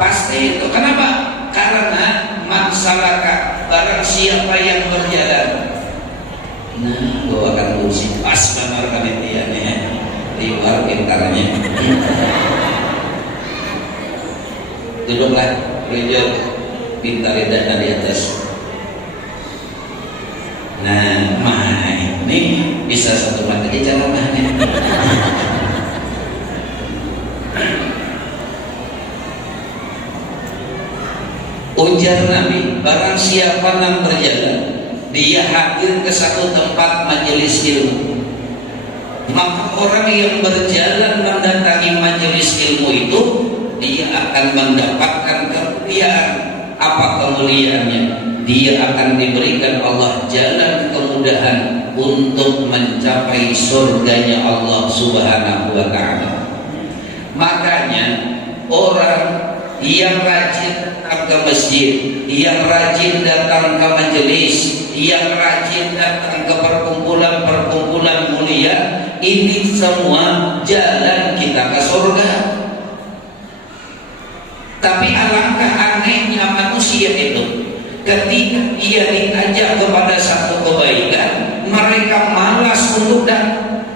pasti itu. Kenapa? Karena masyarakat barang siapa yang berjalan. Nah, gua akan uji pas benar panitianya di luar pintarnya. Duduklah, Rijal, pintar dana di atas. Nah, main nih bisa satu mata di jalan mahnya. Ujar Nabi, barang siapa yang berjalan, dia hadir ke satu tempat majelis ilmu, maka orang yang berjalan mendatangi majelis ilmu itu, dia akan mendapatkan kemuliaan. Apa kemuliaannya? Dia akan diberikan Allah jalan kemudahan untuk mencapai surganya Allah Subhanahu wa ta'ala. Makanya orang yang rajin datang ke masjid, yang rajin datang ke majelis, yang rajin datang ke perkumpulan-perkumpulan mulia, ini semua jalan kita ke surga. Tapi alangkah anehnya manusia itu, ketika dia diajak kepada satu kebaikan, mereka malas untuk datang.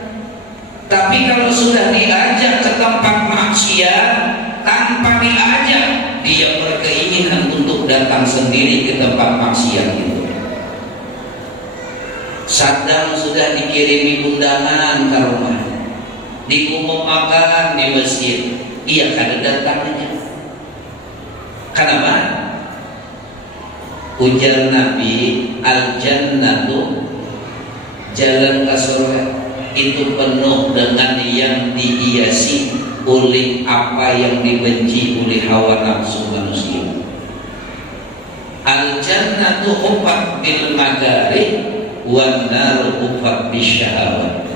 Tapi kalau sudah diajak ke tempat maksiat, tanpa diajak, dia berkeinginan untuk datang sendiri ke tempat maksiat itu. Sadang sudah dikirimi undangan ke rumah, diumumkan di masjid, ia kada datangnya. Kenapa? Ujar Nabi, al-jannatu, jalan ke surga itu penuh dengan yang dihiasi oleh apa yang dibenci oleh hawa nafsu manusia. Al-jannatu hufat bil makarih wan naru hufat bisyahawat.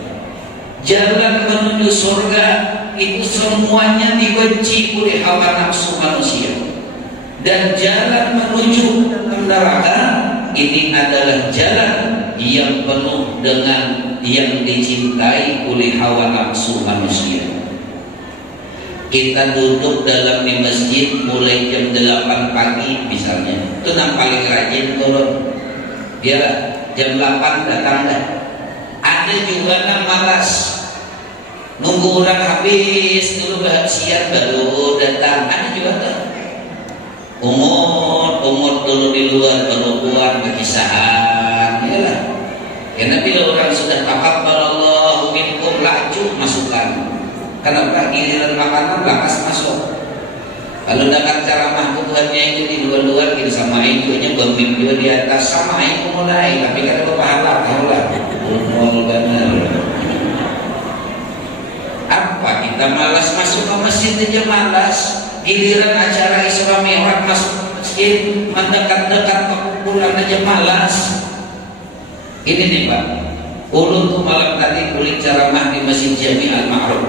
Jalan menuju surga itu semuanya dibenci oleh hawa nafsu manusia, dan jalan menuju neraka ini adalah jalan yang penuh dengan yang dicintai oleh hawa nafsu manusia. Kita duduk dalam di masjid mulai jam 8 pagi misalnya, itu yang paling rajin turun, dia jam 8 datang dah. Ada juga yang malas, nunggu orang habis dulu siap baru datang. Ada juga tuh umur dulu di luar baru keluar kekisahan, iyalah. Karena bila orang sudah taqabbalallahu minkum, laju masukkan. Kenapa giliran makanan lakas masuk? Kalau dapat ceramah Tuhannya itu di luar-luar, gitu sama itunya bamim juga di atas, sama itu mulai. Tapi kata pahala, kaulah umur benar. Apa kita malas masuk ke masjid aja malas? Giliran acara Isra Mi'raj masuk ke masjid, mendekat-dekat kumpulan aja malas. Ini nih Pak, ulun tuh malam tadi kulit ceramah di Masjid Jami Al-Ma'ruf,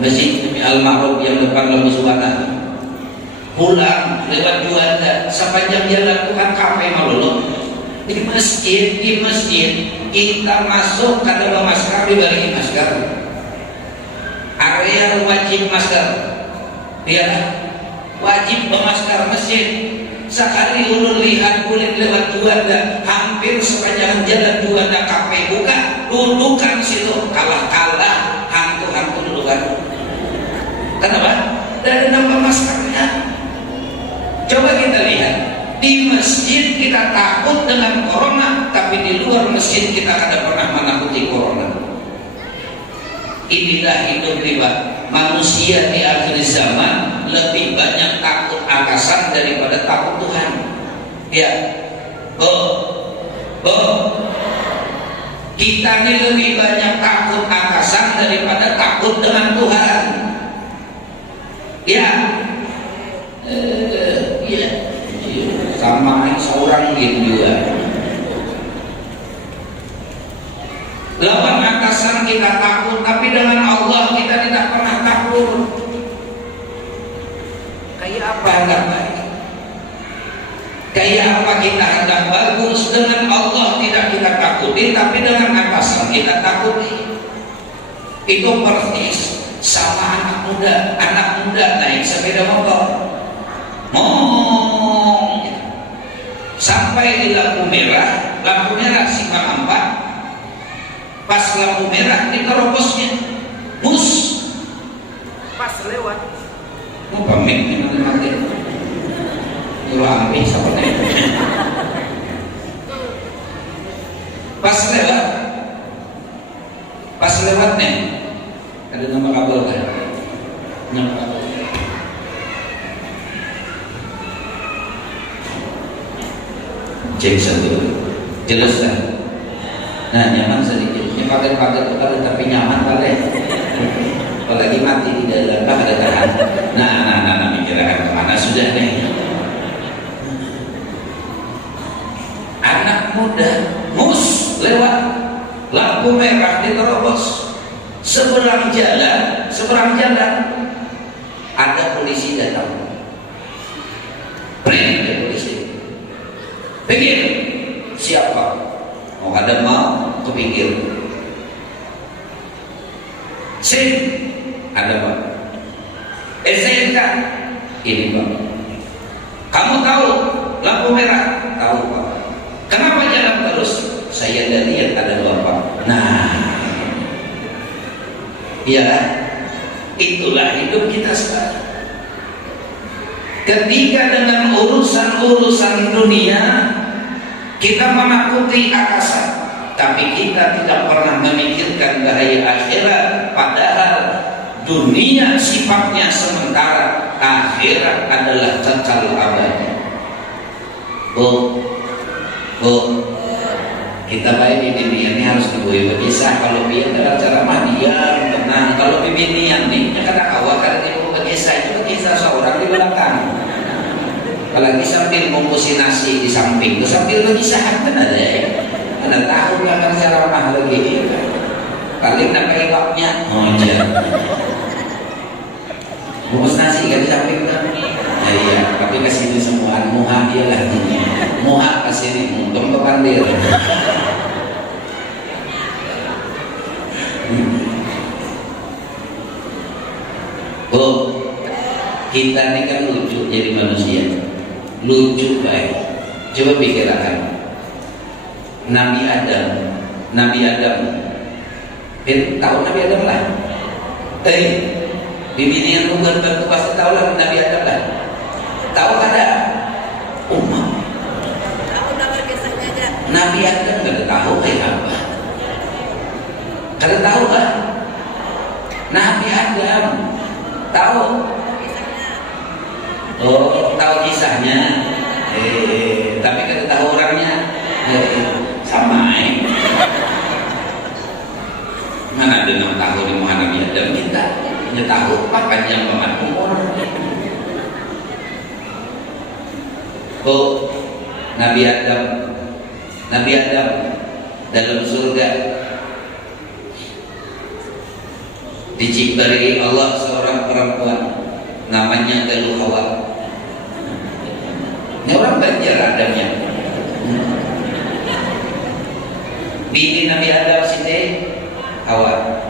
Masjid Jami Al-Ma'ruf yang depan Lembu Suwana. Pulang lewat Juanda, sepanjang jalan tuh kan kafe malu di masjid kita masuk kada bawa masker, dibagi masker. Area wajib masker, ya wajib bawa masker masjid. Sekali ulun lihat kulit lewat Juanda, hampir sepanjang jalan Juanda kafe buka, dudukan situ kalah hantu duluan. Kenapa? Dari nama maskernya. Coba kita lihat, di masjid kita takut dengan corona, tapi di luar masjid kita kada pernah menakuti corona. Inilah hidup riba. Manusia di akhir zaman lebih banyak takut akasan daripada takut Tuhan. Ya, kita ini lebih banyak takut akasan daripada takut dengan Tuhan. Ya, sama seorang juga. Lawan atasan kita takut, tapi dengan Allah kita tidak pernah takut. Kayak apa hendak baik? Kayak apa kita hendak bagus? Dengan Allah tidak kita takuti, tapi dengan atasan kita takuti. Itu persis sama anak muda naik sepeda motor. sampai di lampu merah simpang 4. Pas lampu merah diterobosnya bus Pas lewat. mau pamit nih mati nyuruh ambil seperti itu. Pas lewatnya ada nama kabel kan? Nama kabel. Cek satu, jelas kan? Nah nyaman sedikit. Yang pakai itu kan tapi nyaman pakai. Apalagi mati di dalam ada tahan. Nah mikirkan kemana sudah nih? Anak muda mus lewat lampu merah diterobos. Seberang jalan ada polisi datang. Perintah polisi. Pikir siapa? Mau ada mau kepikir. Sin ada Pak. SNK ini Pak. Kamu tahu lampu merah? Tahu Pak. Kenapa jalan terus? Saya dari yang ada Bapak. Nah, ya itulah hidup kita sekarang. Ketika dengan urusan dunia kita menakuti atasan, tapi kita tidak pernah memikirkan bahaya akhirat. Padahal dunia sifatnya sementara, akhirat adalah kekal abadi. Bu, kita baik di dunia ini harus dibuai berkisah. Kalau dia adalah cara diam, tenang. Kalau bibinian nih, kata awak kada dibuai berkisah itu berkisah seorang di belakang. Apalagi sambil mengusi nasi di samping, sambil berkisah kan ada ya. Anda tahu kan cara mah lagi. Paling nak pakai baknya, aja. Bungkus nasi kan di samping kan. Nah, iya, tapi kasih itu semua muha dia lah. Muha kasih ini, untung kepandir. Oh, kita ini kan lucu jadi manusia. Lucu baik. Coba pikirkan. Nabi Adam tahu Nabi Adam lah. Bini yang bukan pasti tahu lah Nabi Adam lah. Tahu kada? Umar. Nabi Adam kada tahu apa. Kada tahu lah. Nabi Adam tahu. Oh, tahu kisahnya. Tapi kada tahu orangnya. Sama mana ada 6 tahun di Nabi Adam kita hanya tahu panjang paman umur. Oh, Nabi Adam dalam surga diciptai Allah seorang perempuan namanya Galuh Hawa. Ini orang Banjar Adamnya. Bini Nabi Adam Siti Hawa.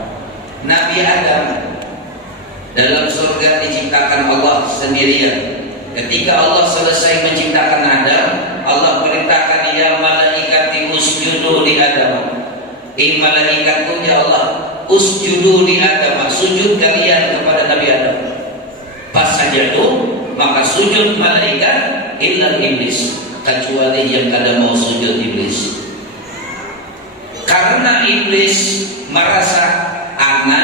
Nabi Adam dalam surga diciptakan Allah sendirian. Ketika Allah selesai menciptakan Adam, Allah perintahkan ya malaikati usjudu li Adam. Malaikatku ya Allah usjudu li Adam, sujud kalian kepada Nabi Adam. Pas sajadu maka sujud malaikat illa iblis, kecuali yang kada mau sujud iblis. Karena iblis merasa ana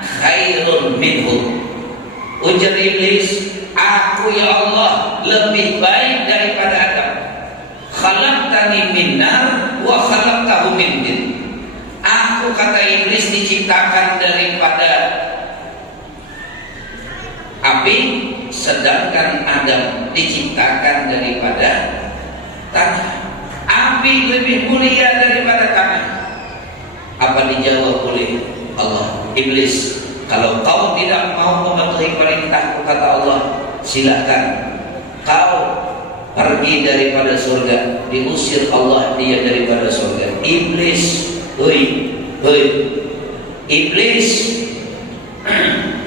khairun minhu. Ujar iblis, aku ya Allah lebih baik daripada Adam. Khalaqtani min nar wa khalaqtahu min tin. Aku kata iblis diciptakan daripada api, sedangkan Adam diciptakan daripada tanah. Api lebih mulia daripada tanah. Apa dijawab oleh Allah? Iblis, kalau kau tidak mau mematuhi perintahku, kata Allah, silakan kau pergi daripada surga. Diusir Allah dia daripada surga. Iblis, hoi, iblis,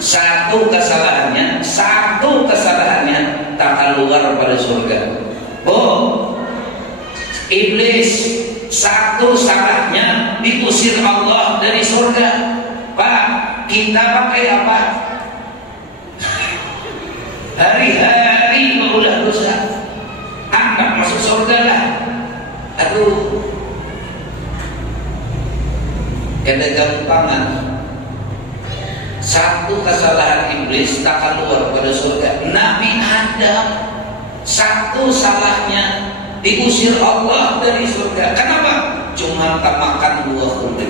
satu kesalahannya tak keluar pada surga. Oh, Iblis satu salahnya diusir Allah dari surga. Pak, kita pakai apa? Hari-hari mengulah dosa, anak masuk surga lah. Aduh, ada gampangan. Satu kesalahan iblis tak keluar pada surga. Nabi Adam satu salahnya diusir Allah dari surga. Kenapa? Cuma tak makan buah kurma.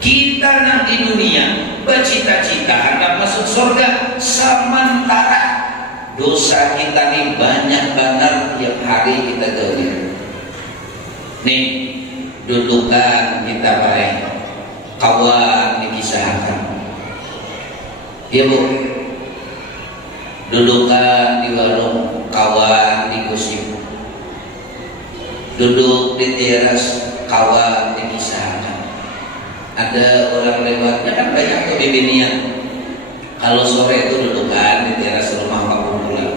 Kita nak di dunia bercita-cita hendak masuk surga, sementara dosa kita ini banyak banget tiap hari kita gauli. Nih dudukan kita baik, kawan dikisahkan. Ya bu, dudukan di warung, kawan digosip. Duduk di teras, kawan dikisahkan. Ada orang lewatnya kan banyak tuh di binian. Kalau sore itu dudukan di teras rumah kumpulan,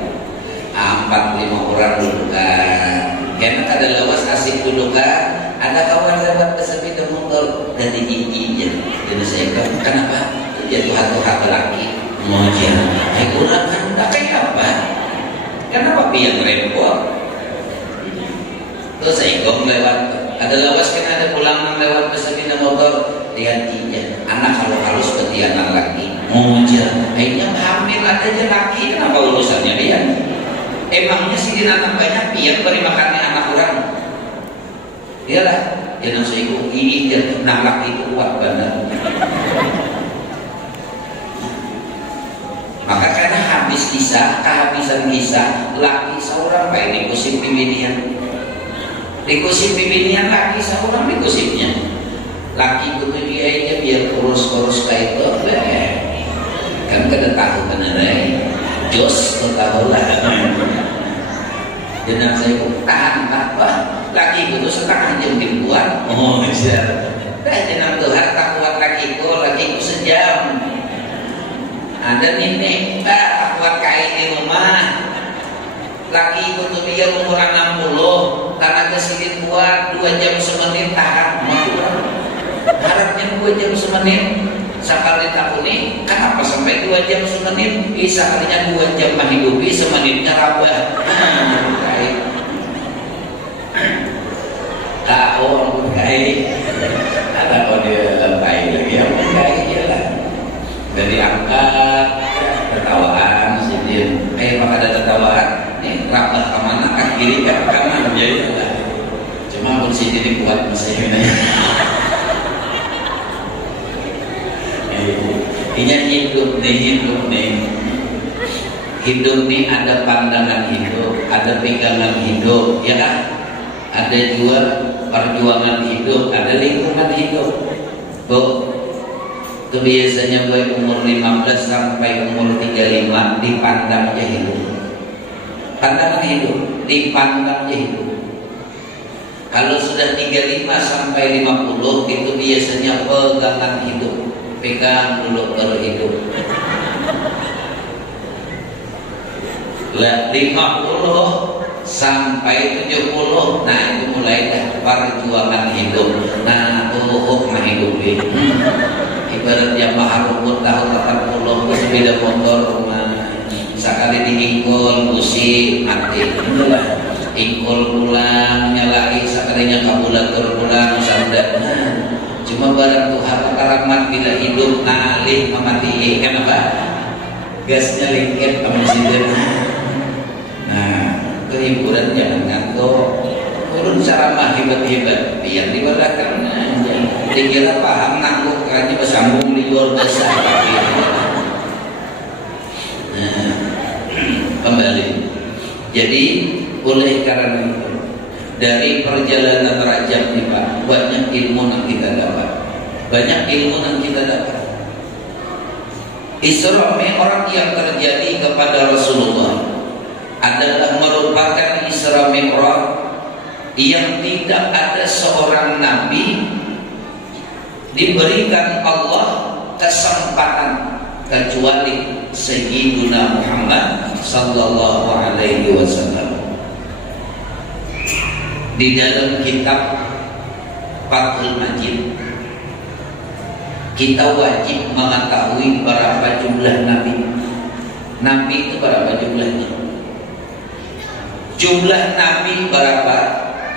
4-5 orang dudukan. Karena ada lawas asik dudukan, ada kawan lewat bersepeda motor dan digiginya. Jadi saya bilang, kenapa? Jatuh hati laki mau jalan. Kurang kan? Kayak apa? Kenapa pian repot? Terus saya lewat. Ada lawas kan ada pulang lewat bersepeda motor. Digantinya anak kalau halus ketianan lagi muncul akhirnya hamil ada aja laki, kenapa urusannya dia? Emangnya sih dia anak banyak biar beri makannya anak orang. Iyalah dia nasi ibu ini dia anak laki itu kuat banget. Maka karena habis kisah, kehabisan kisah, laki seorang baik dikusip pimpinan, dikusip pimpinan laki seorang dikusipnya. Laki itu dia aja biar kurus-kurus kayak itu kan kada tahu beneran jos tahu lah. Dan saya tahan apa laki itu setengah jam dibuat iya dah jenang Tuhan tak kuat laki itu sejam. Ada nenek tak kuat kain di rumah. Laki itu dia umur 60 karena kesini buat 2 jam semenit tahan harapnya 2 jam semenit sekali takuni. Kenapa sampai 2 jam semenit? Sekalinya 2 jam menghidupi semenitnya rabah. Baik. Tahu orang baik. Ada kode baik lagi yang baik lah. Dari angkat tertawaan sedih. Maka ada tertawaan. Nih rabah kemana? Kan kiri kan kanan jadi lah. Cuma pun sini kuat mesinnya. Ini hidup nih ada pandangan hidup, ada pegangan hidup, ya kan? Ada juga perjuangan hidup, ada lingkungan hidup. Bu, kebiasaannya gue umur 15 sampai umur 35 dipandang aja hidup. Pandangan hidup, dipandang aja hidup. Kalau sudah 35 sampai 50 itu biasanya pegangan hidup. Pegang dulu baru hidup. Lah 50 sampai 70, nah itu mulai dah perjuangan hidup. Nah mah hidup ini. Ibarat jamaah rumput tahun 80 ke sepeda motor rumah. Sekali diingkol, busi, mati. Itulah. Ingkol pulang, nyalai sekalinya kabulator pulang, sandat. Cuma barang Tuhan rahmat bila hidup nalih memati. Kenapa? Gasnya lengket kamu sidir. Nah, kehiburan jangan ngantuk. Turun ceramah hebat-hebat biar diwarahkan aja. Dikira paham nanggung karena bersambung di luar desa. Nah, kembali. Jadi oleh karena itu dari perjalanan Rajab ini Pak, banyak ilmu yang kita dapat. Banyak ilmu yang kita dapat. Isra Mi'raj yang terjadi kepada Rasulullah adalah merupakan Isra Mi'raj yang tidak ada seorang nabi diberikan Allah kesempatan kecuali Sayyiduna Muhammad sallallahu alaihi wasallam. Di dalam kitab Fathul Majid kita wajib mengetahui berapa jumlah nabi. Nabi itu berapa jumlahnya? Jumlah nabi berapa?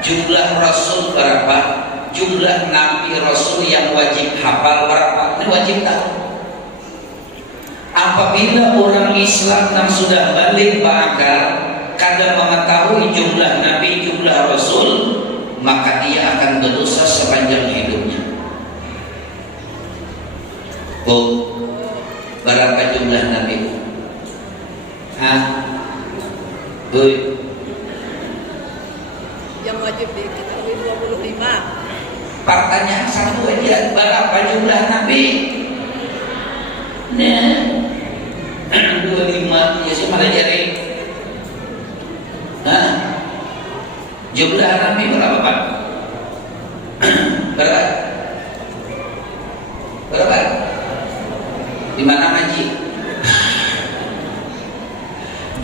Jumlah rasul berapa? Jumlah nabi rasul yang wajib hafal berapa? Ini wajib tahu. Apabila orang Islam yang sudah balik berakal kadang mengetahui jumlah nabi, jumlah rasul, maka dia akan berdosa sepanjang hidupnya. Oh, berapa jumlah nabi? Hah? Yang wajib diketahui 25. Pertanyaan satu aja, berapa jumlah nabi? Nah, 25 ya sih malah jari. Hah? Jumlah nabi berapa Pak? Berapa? Berapa? Di mana ngaji?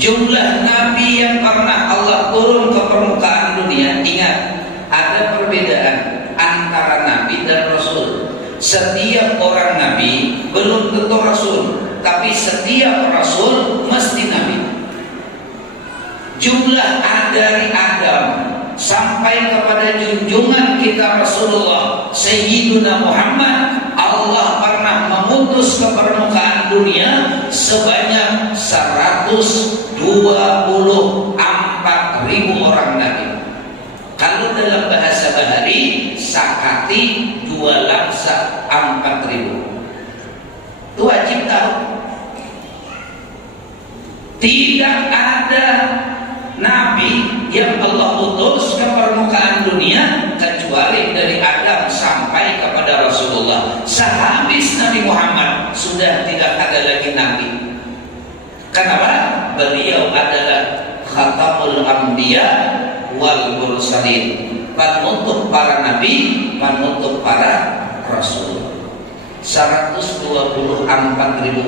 Jumlah nabi yang pernah Allah turun ke permukaan dunia, ingat ada perbedaan antara nabi dan rasul. Setiap orang nabi belum tentu rasul, tapi setiap rasul mesti nabi. Jumlah dari Adam sampai kepada junjungan kita Rasulullah Sayyiduna Muhammad, Allah pernah mengutus ke permukaan dunia sebanyak 124.000 orang nabi. Kalau dalam bahasa bahari sakati 204.000. Itu wajib tahu. Tidak ada nabi yang Allah utus ke permukaan dunia kecuali dari Adam sampai kepada Rasulullah. Sehabis Nabi Muhammad sudah tidak ada lagi nabi. Kenapa? Beliau adalah khatamul anbiya wal mursalin, penutup para nabi, penutup para rasul. 124.000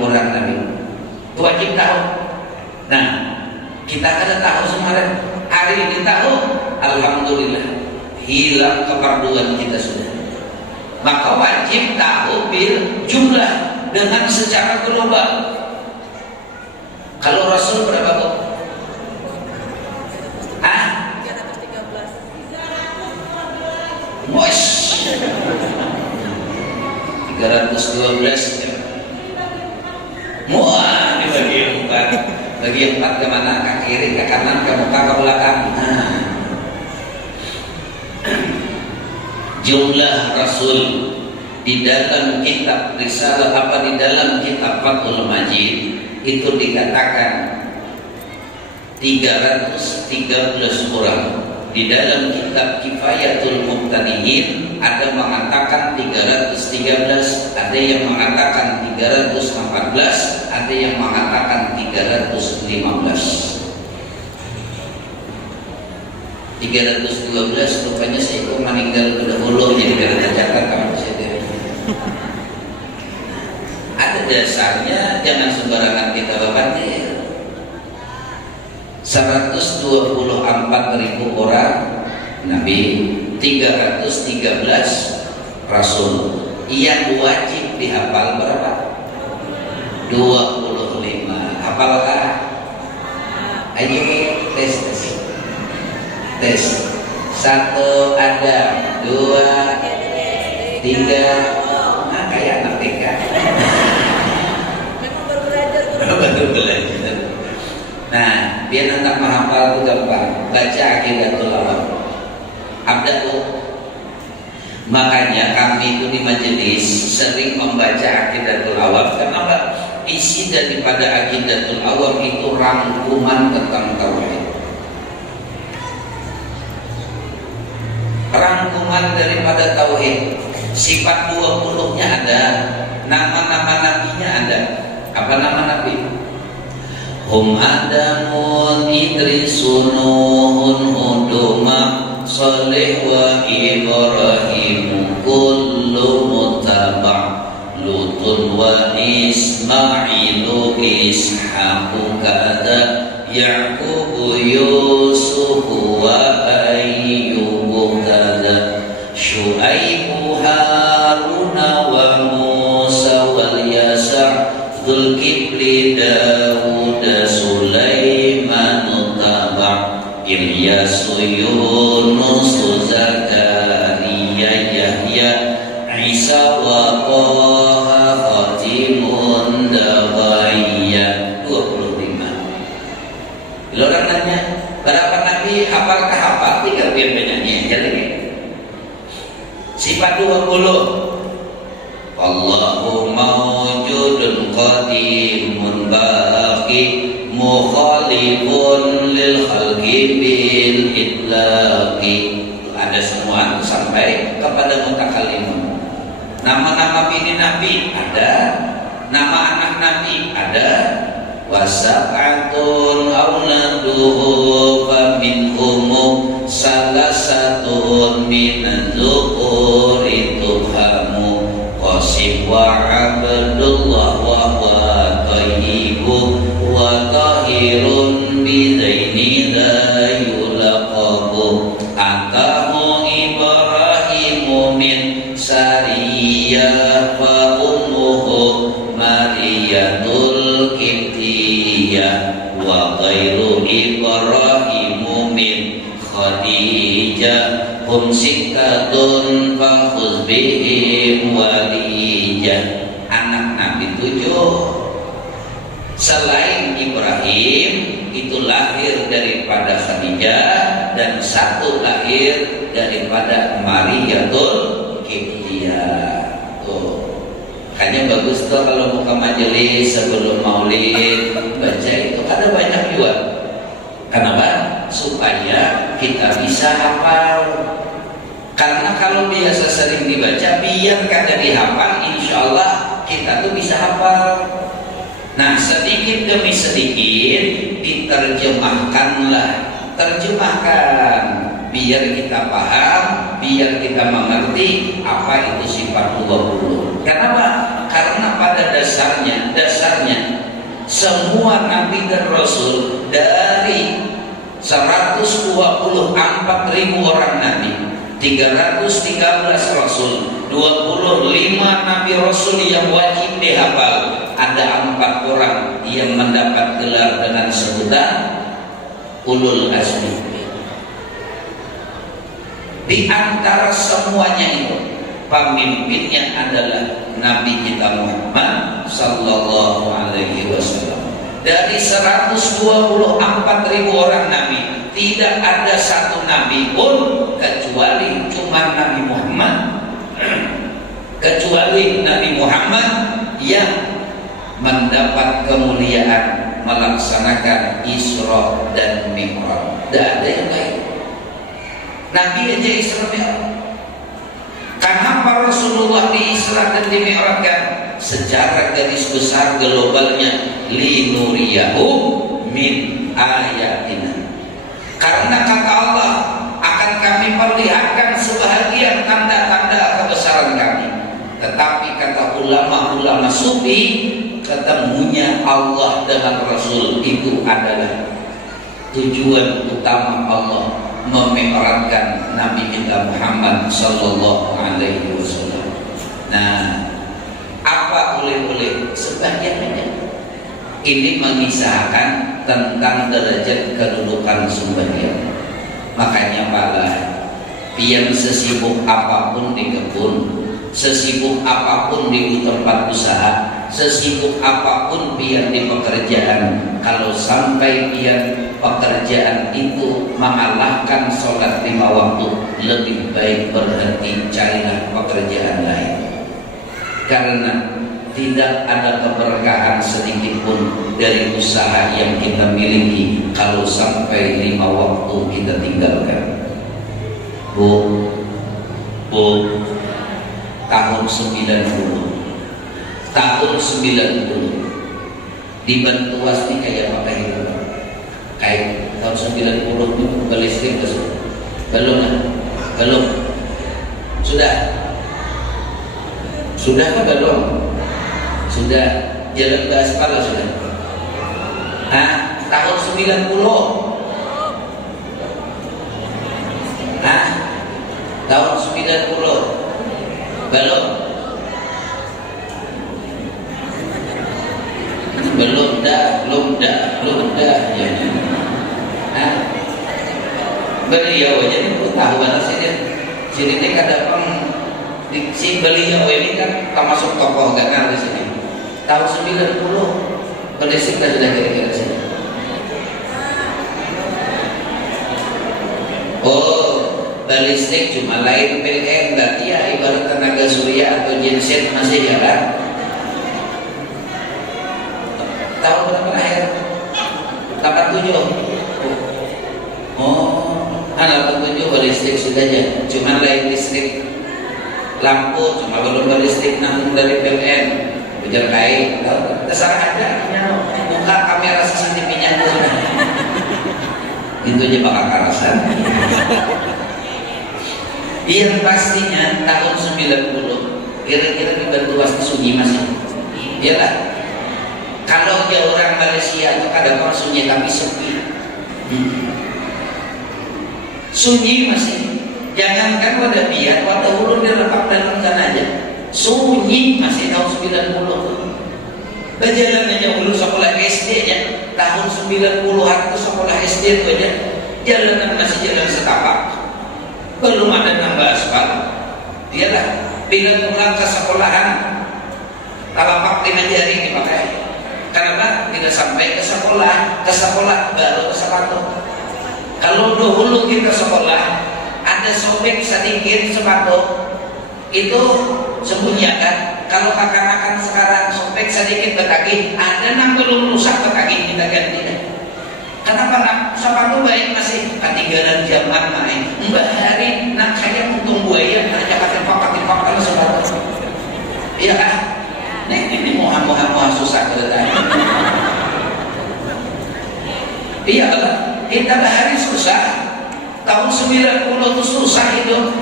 orang nabi. Itu wajib tahu. Nah, kita kada tahu kemarin, hari ini tahu, alhamdulillah hilang keperduan kita sudah. Maka wajib tahu bil jumlah dengan secara global. Kalau Rasul berapa Bu? 313. Mosh 312 ya. Muah dibagi empat. Bagi empat kemana? Ke kiri, ke kanan, ke muka, ke belakang. Nah. Jumlah Rasul di dalam kitab Risalah apa di dalam kitab Fathul Majid itu dikatakan 313 orang. Di dalam kitab Kifayatul Muqtadihin ada mengatakan 313, ada yang mengatakan 314, ada yang mengatakan 315. 312 rupanya saya kok meninggal dahulu, jadi tidak tercatat kamu saja. Ada dasarnya, jangan sembarangan kita babatnya. 124.000 orang nabi, 313 rasul. Yang wajib dihafal berapa? 25. Hafalkah? Ayo tes. Satu ada, dua, tiga. Nah, kayak anak TK. Memang baru belajar. Baru belajar. Nah, dia tentang menghafal itu gampang. Baca Aqidatul Awam. Abdul. Makanya kami itu di majelis sering membaca Aqidatul Awam. Kenapa? Isi daripada Aqidatul Awam itu rangkuman tentang tauhid. Rangkuman daripada tauhid. Sifat 20-nya ada, nama-nama nabinya ada. Apa nama nabi? Hum Adamun Idrisun Nuhun Huduma Salih wa Ibrahim kullu muttaba' Lutun wa Ismailu Ishaqu kada Ya'qubu Yusuf wa Ayyub Ilyasu Yunus Zakaria Yahya Isa wa Taha Khatimun Dawaiyah 25. Kalau orang nanya berapa nabi hafalkah hafal, tinggal biar penyanyi aja lagi. Sifat 20. Allahu mawjudun qadimun baqi mukhalifun lil khalqi bil itlaqi. Ada semua sampai kepada mutakallimun. Nama-nama bini nabi ada, nama anak nabi ada. Wasab'atun awladuhu faminhum salasatun minadzuhuri tuhamu Qasim wa Abdullah wa huwa tayyibu wa tahirun bidaini la yulaqabu Atahu Ibrahimu min sariyah wa ummuhu Mariyatul Qibtiyah wa ghairu Ibrahimu min Khadijah hum sikkatun fakhuz bihim waliyah. Anak Nabi 7 selain Ibrahim itu lahir daripada Khadijah dan satu lahir daripada Mariyatul Qibtiyah. Makanya bagus tuh kalau buka majelis sebelum maulid baca itu, ada banyak juga. Kenapa? Supaya kita bisa hafal. Karena kalau biasa sering dibaca, biar kada dihafal, insya Allah kita tuh bisa hafal. Nah, sedikit demi sedikit diterjemahkanlah, terjemahkan biar kita paham, biar kita mengerti apa itu sifat 20. Kenapa? Karena pada dasarnya semua nabi dan rasul dari 124.000 orang nabi, 313 rasul, 25 nabi rasul yang wajib dihafal. Ada 4 orang yang mendapat gelar dengan sebutan ulul azmi. Di antara semuanya itu pemimpinnya adalah Nabi kita Muhammad sallallahu alaihi wasallam. Dari 124.000 orang nabi, tidak ada satu nabi pun kecuali cuma Nabi Muhammad kecuali Nabi Muhammad yang mendapat kemuliaan melaksanakan Isra dan Mi'raj. Tidak ada yang lain. Nabi aja Isra Mi'raj. Kenapa Rasulullah di Isra dan di Mi'rajkan? Secara garis besar globalnya linuriyahu min ayatina. Karena kata Allah akan kami perlihatkan sebahagian tanda-tanda kebesaran kami. Tetapi kata ulama-ulama sufi, ketemunya Allah dengan Rasul itu adalah tujuan utama Allah memi'rajkan Nabi kita Muhammad sallallahu alaihi wasallam. Nah, apa oleh-oleh sebagian aja. Ini mengisahkan tentang derajat kedudukan sebagian. Makanya pala biar sesibuk apapun di kebun, sesibuk apapun di tempat usaha, sesibuk apapun biar di pekerjaan, kalau sampai biar pekerjaan itu mengalahkan sholat 5 waktu, lebih baik berhenti, carilah pekerjaan lain. Karena tidak ada keberkahan sedikit pun dari usaha yang kita miliki kalau sampai 5 waktu kita tinggalkan. Bu, tahun 90 dibantu wasti kayak apa itu? Kayak tahun 90 itu listrik belum? Sudah kan belum? Sudah jalan ke aspal sudah. Nah, tahun 90. Nah, tahun 90 belum dah ya. Nah, beliau aja itu tahu mana sih dia. Sini teh kadang si beliau ini kan termasuk tokoh gagal di sini. Tahun 90 balistik sudah kira-kira sini. Oh, balistik cuma lain PLN berarti ya ibarat tenaga surya atau genset masih jalan. Tahun berapa terakhir? 87. Oh, 87 balistik sudah aja. Cuma lain listrik lampu, cuma belum balistik nanggung dari PLN. Ujar kain, terserah ada. Buka kamera CCTV-nya tuh. Itu aja bakal karasan. Yang pastinya tahun 90 kira-kira di Batuas sunyi masih. Iyalah. Kalau dia orang Malaysia itu kadang orang sunyi tapi sepi. Sunyi masih. Jangankan wadah biar, wadah hulu direpak dalam sana aja. Sunyi masih tahun 90. Berjalan aja dulu sekolah SD aja. Tahun 90-an itu sekolah SD itu aja. Jalanan masih jalan setapak. Belum ada nambah aspal. Iyalah, bila pulang ke sekolahan talapak 5 jari dipakai. Karena tidak sampai ke sekolah baru ke sepatu. Kalau dahulu kita sekolah ada sobek sedikit sepatu itu sembunyikan. Kalau kakak-kakak sekarang sobek sedikit berkaki, ada yang belum rusak berkaki kita ganti. Kenapa nak sepatu baik masih ketinggalan zaman main. Mbak Hari nak kayak untung buaya aja katipak kalau sepatu. Iya kan? Ini muha susah kebetulan. Iya kan? Kita Bahari susah. Tahun 90 itu susah hidup.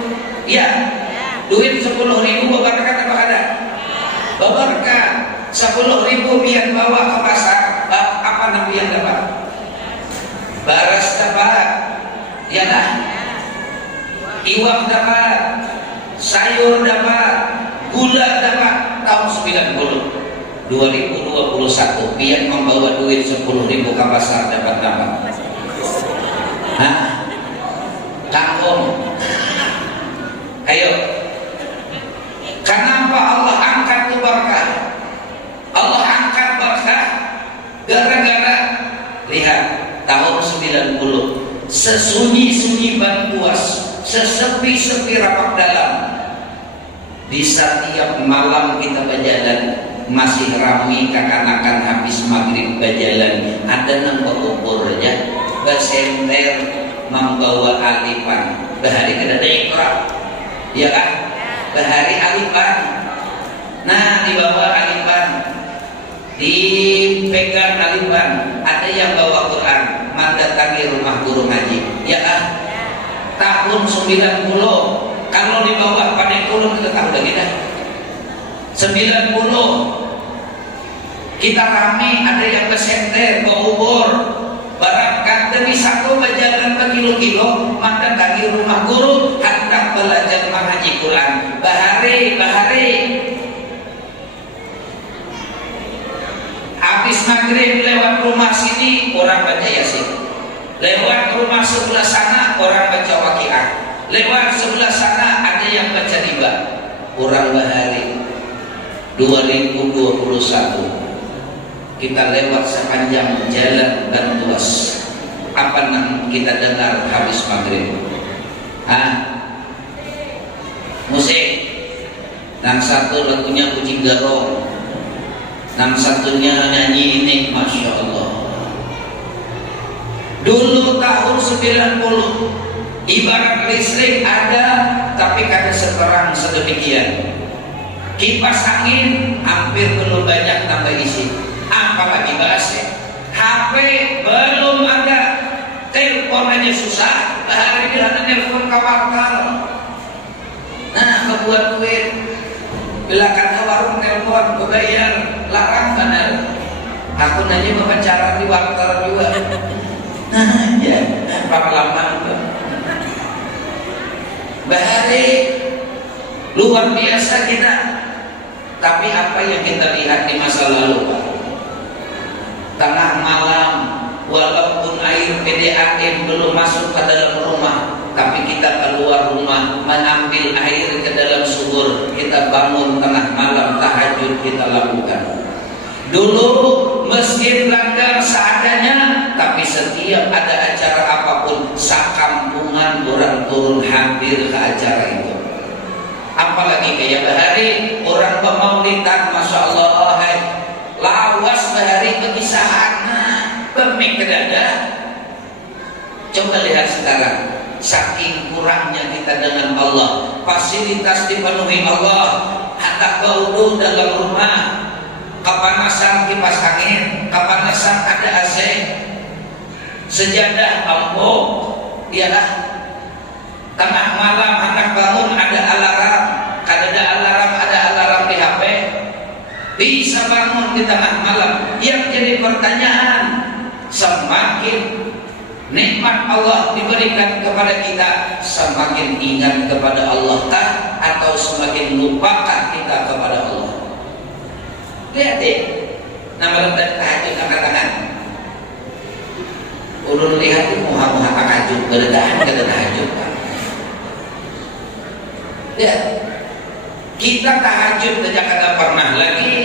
Ya. Duit 10.000 berkat apa ada? Berkat 10.000 pian bawa ke pasar. Apa namanya yang dapat? Baras dapat. Ya lah. Iwak dapat. Sayur dapat. Gula dapat. Tahun 90 2021 pian membawa duit 10.000 ke pasar dapat dapat. Hah? Kangkung. Ayo. Kenapa Allah angkat itu berkah? Allah angkat berkah gara-gara lihat tahun 90 sesunyi-sunyi Batuas, sesepi-sepi rapat dalam. Di setiap malam kita berjalan masih ramai kakak-kakak habis maghrib berjalan. Ada nambah ukur aja bersenter membawa alipan. Bahari kada ada ikrar, ya kan? Bahari alipan. Nah, dibawa alipan, dipegang alipan. Ada yang bawa Quran, mendatangi rumah guru ngaji, ya kan? Tahun 90, kalau di bawah pada turun kita tahu lagi dah. 90 kita rame, ada yang bersenter, berubur, barangkan demi satu berjalan berkilo-kilo, maka dari rumah guru hendak belajar mengaji Quran. Bahari habis maghrib lewat rumah sini orang baca Yasin, lewat rumah sebelah sana orang baca Waqiah, lewat sebelah sana ada yang baca riba. Orang Bahari 2021 kita lewat sepanjang jalan Batuas, apa yang kita dengar habis maghrib? Musik. Yang satu lagunya Kucing Garong, yang satunya nyanyi ini, Masya Allah. Dulu tahun 90 ibarat listrik ada, tapi kada seterang sedemikian. Kipas angin hampir belum banyak tambah isi, apalagi bahasa. HP belum ada, telepon aja susah. Hari bilang telepon kawan-kawan. Nah, kebuat duit. Bila kata warung telepon kebayar, larang benar. Aku nanya wawancara di wartel juga. Nah, ya, pengalaman. Bahari luar biasa kita. Tapi apa yang kita lihat di masa lalu, Pak? Tengah malam walaupun air PDAM belum masuk ke dalam rumah, tapi kita keluar rumah mengambil air ke dalam sumur, kita bangun tengah malam tahajud kita lakukan. Dulu masjid langgar seadanya, tapi setiap ada acara apapun sakampungan orang turun hampir ke acara itu. Apalagi kayak bahari orang pemaulidan, masya Allah, lawas bahari pegisahan pemik kedada. Coba lihat sekarang, saking kurangnya kita dengan Allah. Fasilitas dipenuhi Allah, hatta kaudu dalam rumah, kepanasan kipas angin, kepanasan ada AC, sejadah empuk, ialah tengah malam anak bangun ada alarm, kada ada alarm, ada alarm di HP, bisa bangun di tengah malam. Yang jadi pertanyaan, semakin nikmat Allah diberikan kepada kita, semakin ingat kepada Allah kah, atau semakin lupakah kita kepada Allah? Lihat deh, nama letak tahajud angkat tangan. Ulun lihat itu muha-muha tahajud, berdahan kada tahajud kan? Ya, kita tahajud saja kada pernah lagi.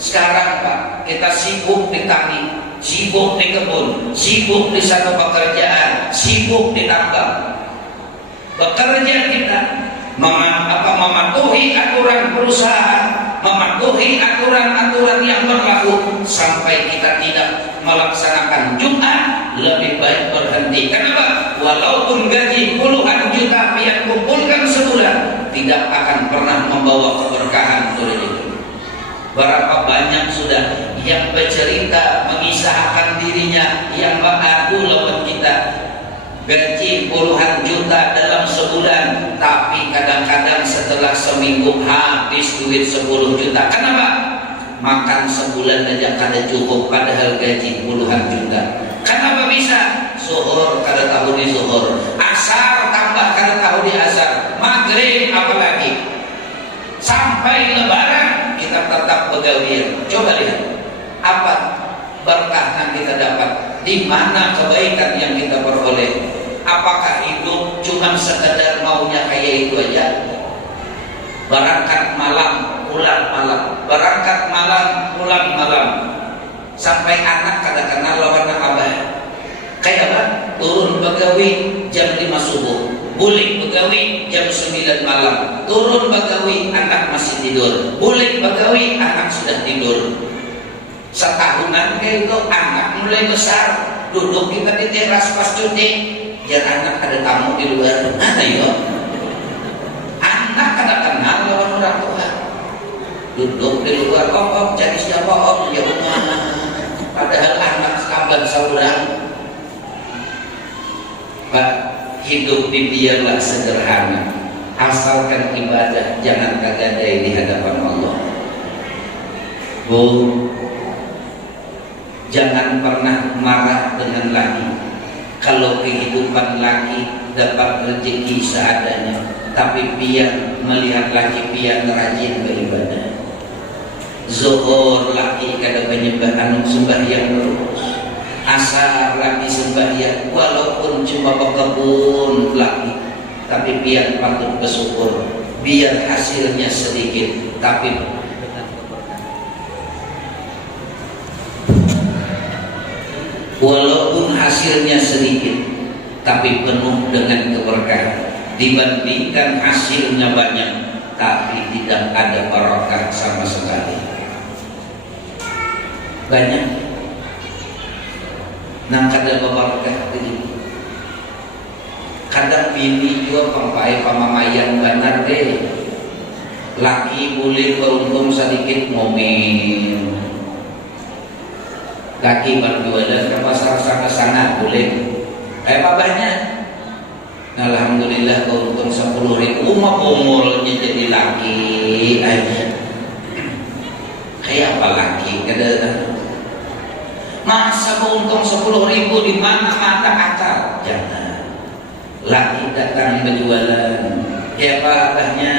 Sekarang Pak, kita sibuk di tani, sibuk di kebun, sibuk di satu pekerjaan, sibuk di tambang. Bekerja kita mematuhi aturan perusahaan, mematuhi aturan-aturan yang berlaku, sampai kita tidak melaksanakan Jumat, lebih baik berhenti. Kenapa? Walaupun gaji puluhan juta yang kumpulkan sebulan, tidak akan pernah membawa keberkahan untuk itu. Berapa banyak sudah yang bercerita mengisahkan dirinya yang mengadu lawan kita, gaji puluhan juta dalam sebulan, tapi kadang-kadang setelah seminggu habis duit 10 juta. Kenapa? Makan sebulan aja kada cukup, padahal gaji puluhan juta. Kenapa bisa? Zuhur kada tahu di zuhur, asar tambah kada tahu di asar, maghrib apalagi, sampai lebaran kita tetap begawian. Coba lihat apa berkah yang kita dapat, di mana kebaikan yang kita peroleh. Apakah hidup cuma sekedar maunya kayak itu aja? Berangkat malam, pulang malam, berangkat malam, pulang malam, sampai anak kada kenal lawan abah. Kayak apa? Turun begawi jam 5 subuh, bulik begawi jam 9 malam, turun begawi anak masih tidur, bulik begawi anak sudah tidur. Setahunan kayak itu anak mulai besar, duduk kita di teras pas cuti, biar anak ada tamu di luar. Ayo, anak kada kenal lawan orang tua, duduk di luar, om jadi siapa om? Ya rumah, padahal anak sahabat saudara. Pak, hidup biarlah sederhana, asalkan ibadah jangan kagadai di hadapan Allah. Bu, jangan pernah marah dengan laki. Kalau kehidupan laki dapat rezeki seadanya, tapi biar melihat laki biar rajin beribadah. Zuhur laki kada penyembahan sembahyang terus, asar laki sembahyang, walaupun cuma berkebun laki, tapi biar patut bersyukur, biar hasilnya sedikit, tapi walaupun hasilnya sedikit, tapi penuh dengan keberkahan, dibandingkan hasilnya banyak tapi tidak ada barokah sama sekali. Banyak nang kada barokah ini. Kadang bini juga pampai pamamayan benar deh. Laki boleh beruntung sedikit mobil, laki berjualan ke pasar sana boleh. Babahnya, alhamdulillah keuntung 10.000, umurnya jadi laki aja. Kayak apa laki? Kada masa keuntung 10.000 di mana mata akal? Jangan. Laki datang berjualan, kayak babahnya,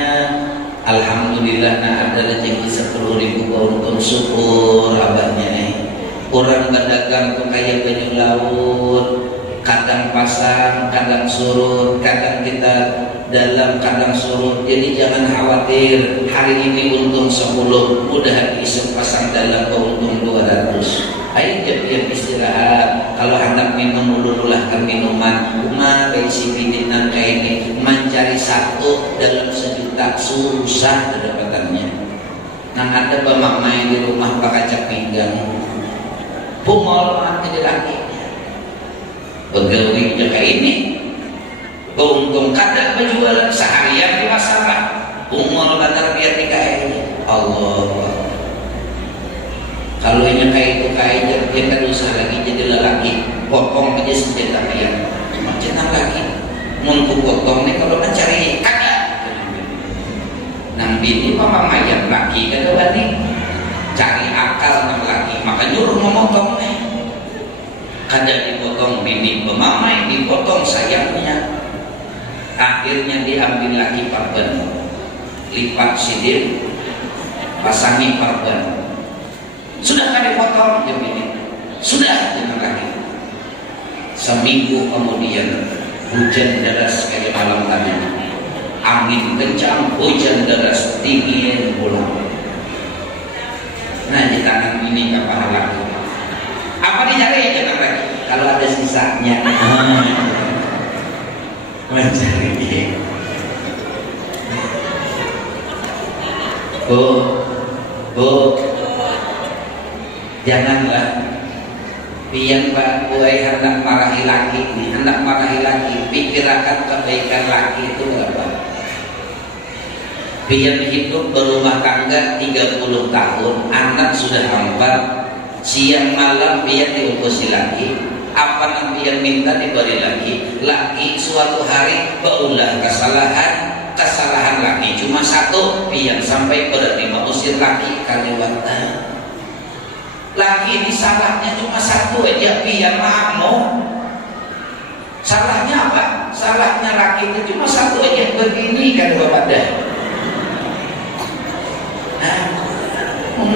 alhamdulillah nah ada rezeki 10.000 keuntung, syukur abahnya nih. Orang berdagang tuh kayak banyu laut, kadang pasang, kadang surut, kadang kita dalam, kadang surut. Jadi jangan khawatir, hari ini untung 10, mudah besok pasang dalam untung 200. Ayo jadian istirahat. Kalau hendak minum ululahkan minuman, rumah besi bidinan kayak ini, mencari satu dalam 1.000.000 susah kedapatannya. Nah ada bamamai di rumah pakacak pinggang, bungol jadi lakinya, begawi jaga ini, untung kadang berjualan seharian di masalah, bungol badar biar dikain. Allah. Kalau yang kayak itu kayak dia kan usaha lagi jadi lelaki, potong aja senjata dia, macam lagi, untuk potong nih kalau mencari kagak. Nang bini pemamayang laki kata bani, cari akal nang laki, maka nyuruh memotong nih. Kadang dipotong bini pemamai, dipotong sayangnya, akhirnya diambil lagi parben, lipat sidir, pasangi parben. Sudah kan dipotong jam ini, sudah jangan lagi. Seminggu kemudian hujan deras kayak malam tadi, angin kencang, hujan deras, dingin pulang. Nah di tangan ini kapal lagi, apa dicari jangan lagi. Kalau ada sisanya, mencari dia. Bu, janganlah pian Pak buai hendak marahi laki ini, hendak marahi laki, pikirkan kebaikan laki itu apa. Pian hidup berumah tangga 30 tahun, anak sudah 4, siang malam pian diurusi laki, apa yang pian minta diberi laki. Laki suatu hari berulah kesalahan laki cuma satu, pian sampai berani mengusir laki kaliwatan. Laki ini salahnya cuma satu aja, pian maafmu. Salahnya apa? Salahnya laki itu cuma satu aja, begini kan bapak dah.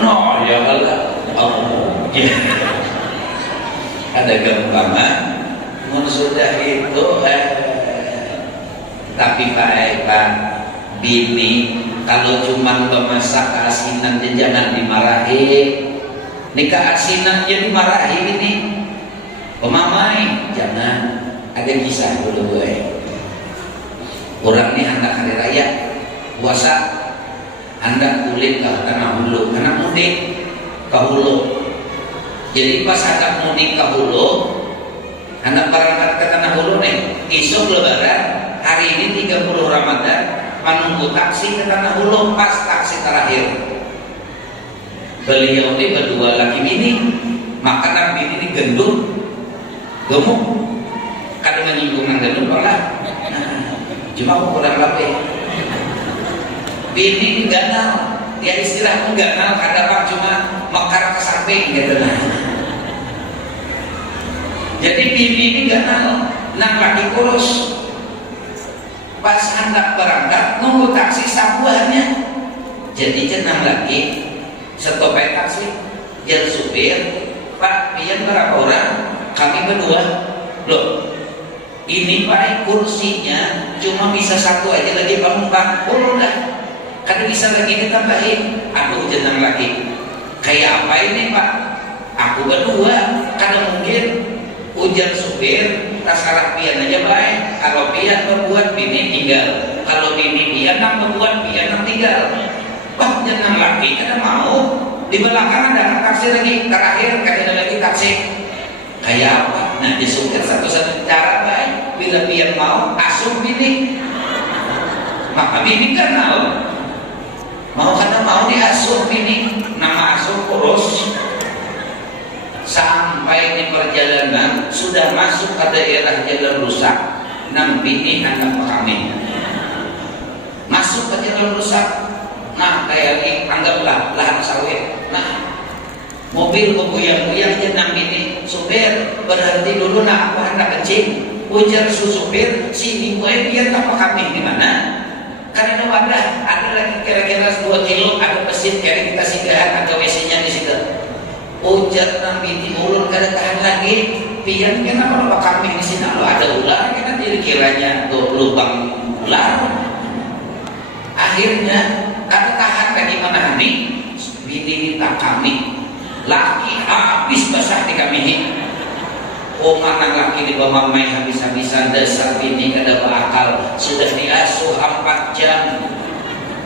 No ya Allah. Ada gambaran, mun sudah itu tapi Pak bini kalau cuma memasak keasinan jangan dimarahi. Nikah asinan jadi marahi ini pemamai, jangan. Ada kisah dulu gue, orang ini anak hari raya puasa, anda kulit ke tanah hulu, anak mudik ke hulu. Jadi pas anak mudik ke hulu, anak berangkat ke tanah hulu nih, esok lebaran, hari ini 30 Ramadan, menunggu taksi ke tanah hulu. Pas taksi terakhir, beliau ini berdua laki bini, makanan bini ini gendut, gemuk, kadang menyinggung gendut lah. Cuma aku kurang lebih. Bini ini ganal, dia istilahnya ganal, kadang cuma mekar ke samping gitu lah. Jadi bini ini ganal, nang laki kurus. Pas hendak berangkat, nunggu taksi sabuannya. Jadi jenang laki stop taksi, jadi supir, Pak, pian berapa orang? Kami berdua. Loh, ini Pak kursinya cuma bisa satu aja lagi penumpang. Oh udah, kan bisa lagi ditambahin. Aduh jenang lagi, kayak apa ini Pak? Aku berdua, karena mungkin ujian supir, terserah pian aja baik. Kalau pian membuat bini tinggal, kalau bini pian membuat pian tinggal. Wah jenang laki karena mau di belakang ada taksi lagi, terakhir ada lagi taksi. Kayak apa? Nah disukir satu-satu cara baik. Bila pian mau asuh bini, maka bini kan mau karena mau diasuh bini. Nama asuh kurus. Sampai di perjalanan sudah masuk ke daerah jalan rusak, nang bini anak kami masuk ke jalan rusak. Nah kayak ini anggaplah lahan sawit. Nah mobil kebuyang-buyang jenang ini, supir berhenti dulu. Nah aku hendak kencing, ujar supir sini gue biar apa kami di mana? Karena ada lagi kira-kira 2 kilo ada mesin kayak kita singgahan atau WC-nya di situ. ujar Nabi di ulun kada tahan lagi, pian kenapa lupa kami di sini lo ada ular, kita kiranya tuh lubang ular. Akhirnya kada tahan lagi mana nih, bini minta kami, laki habis basah di kami. Oh mana laki di bawah mai habis-habisan, dasar bini kada berakal, sudah diasuh 4 jam.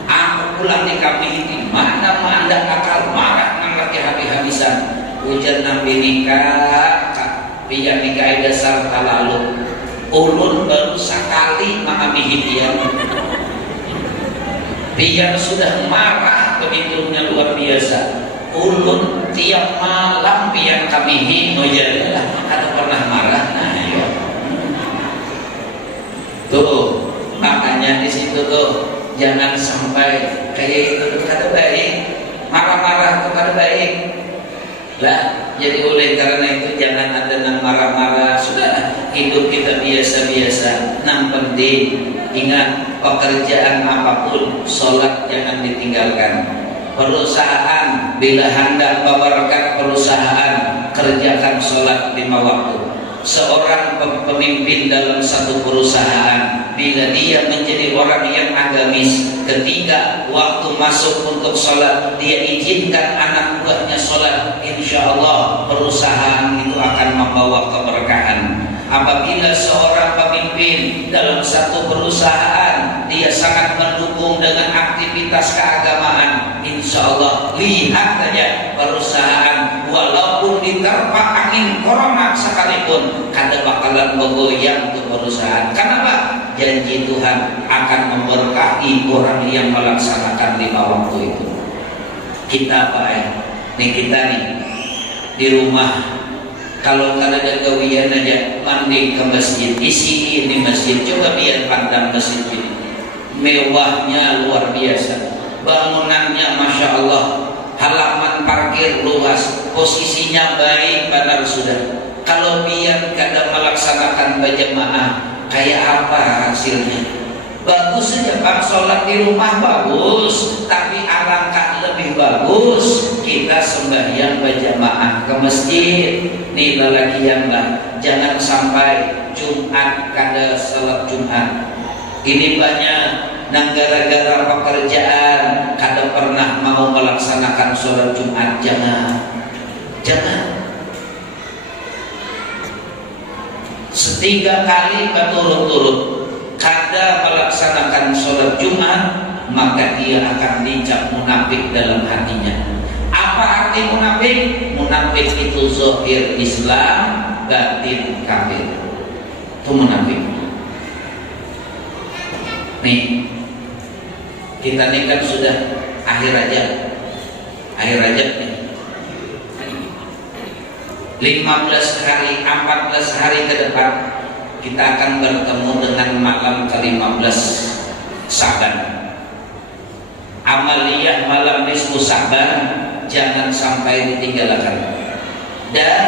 Aku pulang di kami ini mana anda akal, marah nang laki habis-habisan. Ujar Nabi nikah, biar nikah dasar talalu. Ulun baru sekali mengambil dia. Biar sudah marah begitunya luar biasa. Ulun tiap malam biar kami himojalah, ada pernah marah. Nah, ya. Tuh, makanya di situ tuh jangan sampai kayak itu kata baik, marah-marah itu kata baik. Lah, jadi oleh karena itu jangan ada yang marah-marah. Sudah, hidup kita biasa-biasa. Yang penting ingat pekerjaan apapun, sholat jangan ditinggalkan. Perusahaan bila hendak membabarkan perusahaan, kerjakan sholat 5 waktu. Seorang pemimpin dalam satu perusahaan, bila dia menjadi orang yang agamis, ketika waktu masuk untuk sholat, dia izinkan anak buahnya sholat, insya Allah perusahaan itu akan membawa keberkahan. Apabila seorang pemimpin dalam satu perusahaan, dia sangat mendukung dengan aktivitas keagamaan, insya Allah lihat saja perusahaan walaupun diterpa angin corona sekalipun kada bakalan bergoyang untuk perusahaan. Kenapa? Janji Tuhan akan memberkahi orang yang melaksanakan 5 waktu itu. Kita apa ya? Nih kita nih di rumah, kalau kada ada gawian aja mandi ke masjid, isi ini masjid, coba biar pandang masjid ini mewahnya luar biasa, bangunannya masya Allah, halaman parkir luas, posisinya baik benar sudah. Kalau biar kada melaksanakan berjamaah, kayak apa hasilnya? Bagus saja Pak, sholat di rumah bagus, tapi alangkah lebih bagus kita sembahyang berjamaah ke masjid. Nih lagi yang lah, jangan sampai Jumat kada sholat Jumat. Ini banyak nang gara-gara pekerjaan kada pernah mau melaksanakan sholat Jumat. Jangan. 3 kali berturut-turut kada melaksanakan sholat Jumat, maka dia akan dicap munafik dalam hatinya. Apa arti munafik? Munafik itu zahir Islam, batin kafir. Itu munafik. Nih, kita ini kan sudah akhir Rajab nih. 15 hari, 14 hari ke depan kita akan bertemu dengan malam ke-15 Sa'ban. Amaliyah malam nisfu Sa'ban jangan sampai ditinggalkan. Dan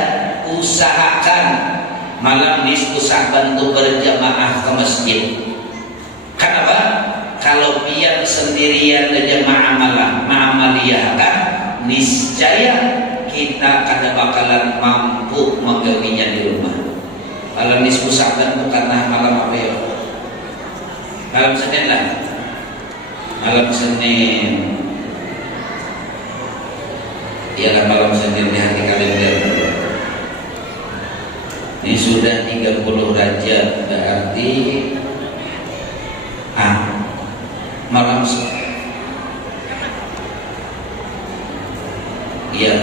usahakan malam nisfu Sa'ban itu berjamaah ke masjid. Kenapa? Kalau pian sendirian jamaah amaliyah kan niscaya kita kada bakalan mampu menggawinya di rumah. Malam nisfu Sa'ban itu karena malam apa ya? Malam Senin lah. Malam Senin. Ialah malam Senin di hari kalender. Ini sudah 30 Rajab, berarti malam ya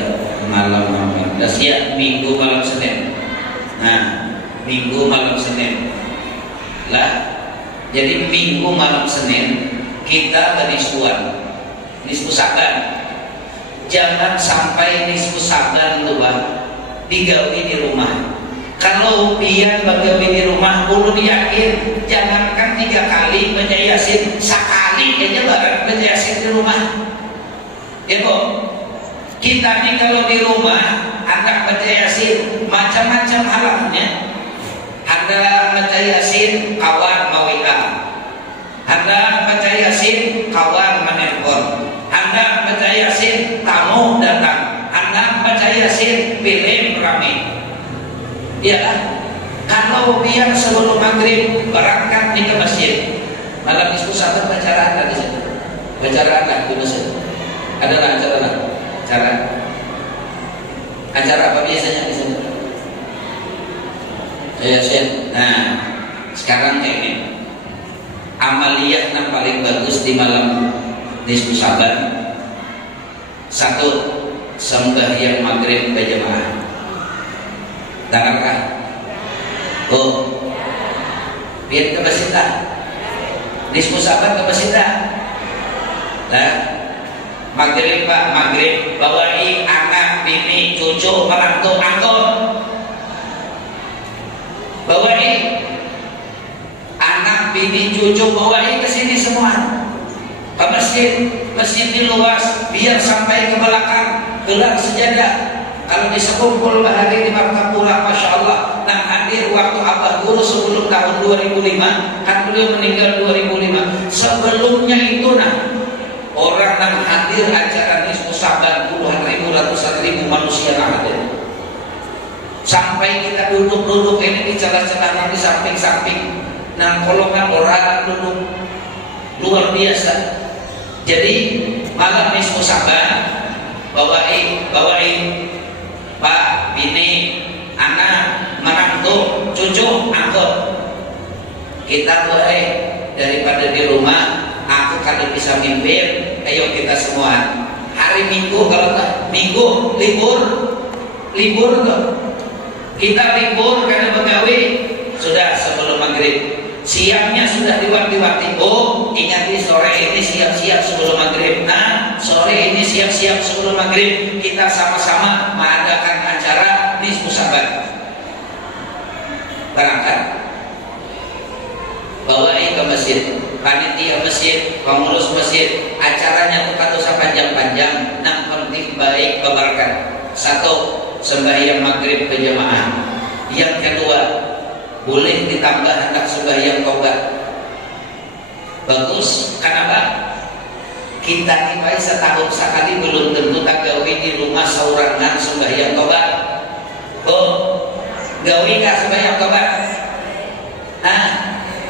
malam 14 ya, Minggu malam Senin. Nah, Minggu malam Senin lah. Jadi Minggu malam Senin kita berisuan nisfu Sa'ban. Jangan sampai nisfu Sa'ban itu digawi di rumah. Kalau pian bagawi di rumah, ulun yakin jangankan 3 kali baca Yasin, sekali aja barang baca Yasin di rumah. Ya kok? Kita nih kalau di rumah anak baca Yasin macam-macam halamnya. Anda baca Yasin kawan mawita, Anda baca Yasin kawan menelpon, Anda baca Yasin tamu datang, Anda baca Yasin Ya kan? Kalau biar sebelum maghrib berangkat nih ke masjid, malam nisfu saban baca ada di situ, baca ada di masjid. Adalah acara apa biasanya di sana? Nah, sekarang kayak ini amaliyah yang paling bagus di malam nisfu saban. Satu, sembahyang maghrib berjamaah. Tanggapkah? Biar ke masjid lah. Nisfu saban ke masjid lah. Nah, maghrib pak, maghrib bawain anak, bini, cucu, merangkul, angkot. Bawain anak, bini, cucu, bawain ke sini semua. Ke masjid, masjid ini luas, biar sampai ke belakang, gelar sejadah. Kalau bisa kumpul hari di Martapura, Masya Allah. Nah, hadir waktu Abah Guru sebelum tahun 2005, kan beliau meninggal 2005. Sebelumnya itu orang yang hadir acara nisfu saban puluhan ribu, ratusan ribu manusia yang hadir. Sampai kita duduk-duduk ini di celah-celah di samping-samping. Nah, golongan orang duduk luar biasa. Jadi malam nisfu saban bawain pak, bini, anak, menantu, cucu, angkot. Kita boleh daripada di rumah, aku kada bisa mimpin. Ayo kita semua hari Minggu, kalau Minggu libur tuh. Kita libur karena begawi sudah sebelum maghrib. Siangnya sudah diwati-wati. Ingat nih, sore ini siap-siap sebelum maghrib. Nah, sore ini siap-siap sebelum maghrib. Kita sama-sama mengadakan acara nisfu saban. Berangkat, bawain ke masjid, panitia masjid, pengurus masjid. Acaranya bukan usah panjang-panjang. Yang penting baik berkah. Satu, sembahyang maghrib berjamaah. Yang kedua, boleh ditambah hendak sembahyang tobat. Bagus, kenapa? Kita ini setahun sekali belum tentu tak gawe di rumah saurangan sembahyang tobat. Gawe kah sembahyang tobat?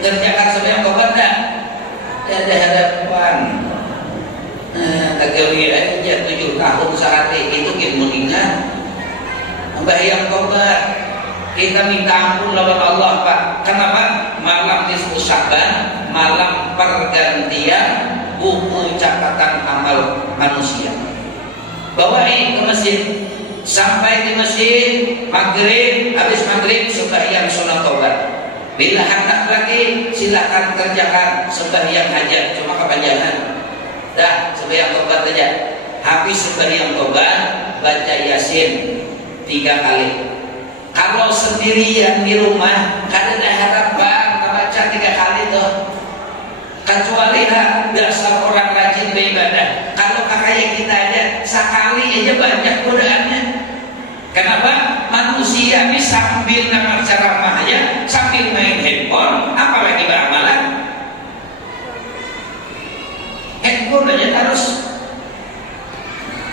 Kerjakan sembahyang tobat dah. Ada hadapan. Tak gawe aja 7 tahun sehari itu kita mengingat sembahyang tobat. Kita minta ampun lawan Allah Pak. Kenapa? Malam nisfu saban, malam pergantian buku catatan amal manusia. Bawain ke masjid. Sampai di masjid maghrib, habis maghrib sembahyang sunat tobat. Bila hendak lagi silakan kerjakan sembahyang hajat, cuma kepanjangan. Dah sembahyang tobat saja. Habis sembahyang tobat baca Yasin 3 kali. Kalau sendirian di rumah, kada ada harapan baca 3 kali tuh. Kecuali dasar orang rajin beribadah. Kalau kakaknya kita aja sekali aja banyak godaannya. Kenapa? Manusia ini sambil dengar ceramah aja, sambil main handphone, apalagi beramalan. Handphone aja terus.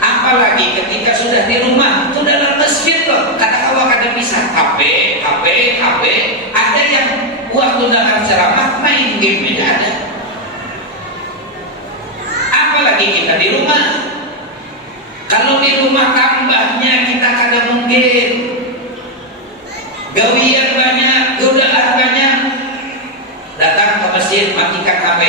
Apalagi ketika sudah di rumah, sudah dalam masjid loh. Kadang-kadang kada bisa HP. Ada yang waktu dengar ceramah main game aja ada. Apalagi kita di rumah. Kalau di rumah tambahnya kita kada mungkin. Gawian banyak, godaan banyak. Datang ke masjid, matikan HP.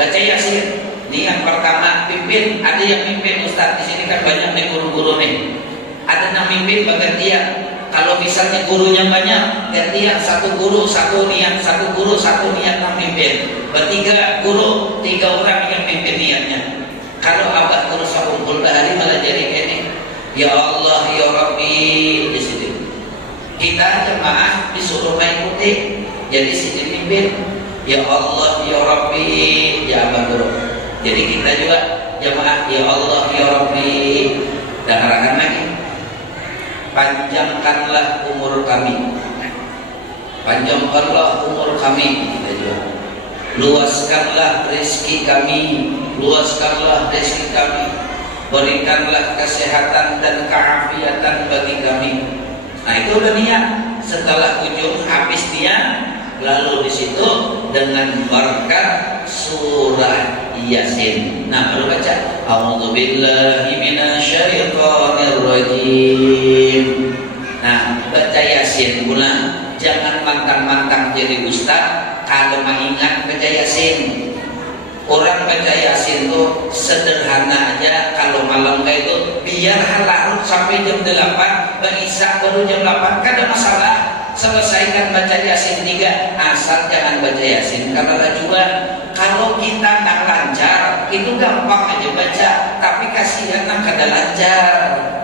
Baca Yasin. Ini yang pertama, pimpin. Ada yang pimpin Ustaz di sini kan banyak nih guru-guru nih. Ada yang pimpin bergantian. Kalau misalnya gurunya banyak, gantian satu guru satu niat, satu guru satu niat yang pimpin. Bertiga guru, 3 orang yang pimpin niatnya. Kalau abah guru sakumpul bahari malah jadi ini. Ya Allah ya Rabbi di sini. Kita jemaah disuruh mengikuti. Jadi sini pimpin. Ya Allah ya Rabbi ya abah guru. Jadi kita juga jemaah ya Allah ya Rabbi. Dan arahan lagi, panjangkanlah umur kami, panjangkanlah umur kami. Kita juga luaskanlah rezeki kami, luaskanlah rezeki kami, berikanlah kesehatan dan keafiatan bagi kami. Nah itu udah niat. Setelah ujung habis niat, lalu di situ dengan berkat surah Yasin. Nah baru baca A'udzubillahi minasyaitonirrajim. Nah baca Yasin pula. Jangan mantang-mantang jadi ustaz kalau mengingat baca Yasin. Orang baca Yasin tuh sederhana aja. Kalau malam kayak itu biar larut sampai jam 8, berisak baru jam 8, kan ada masalah. Selesaikan baca Yasin 3, asal jangan baca Yasin karena juga kalau kita nggak lancar itu gampang aja baca, tapi kasihan nak kada lancar.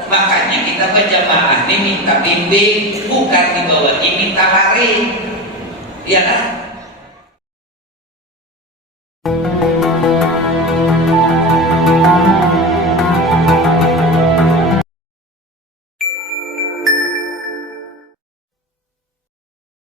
Makanya kita berjamaah ini minta bimbing, bukan dibawa minta lari, ya kan?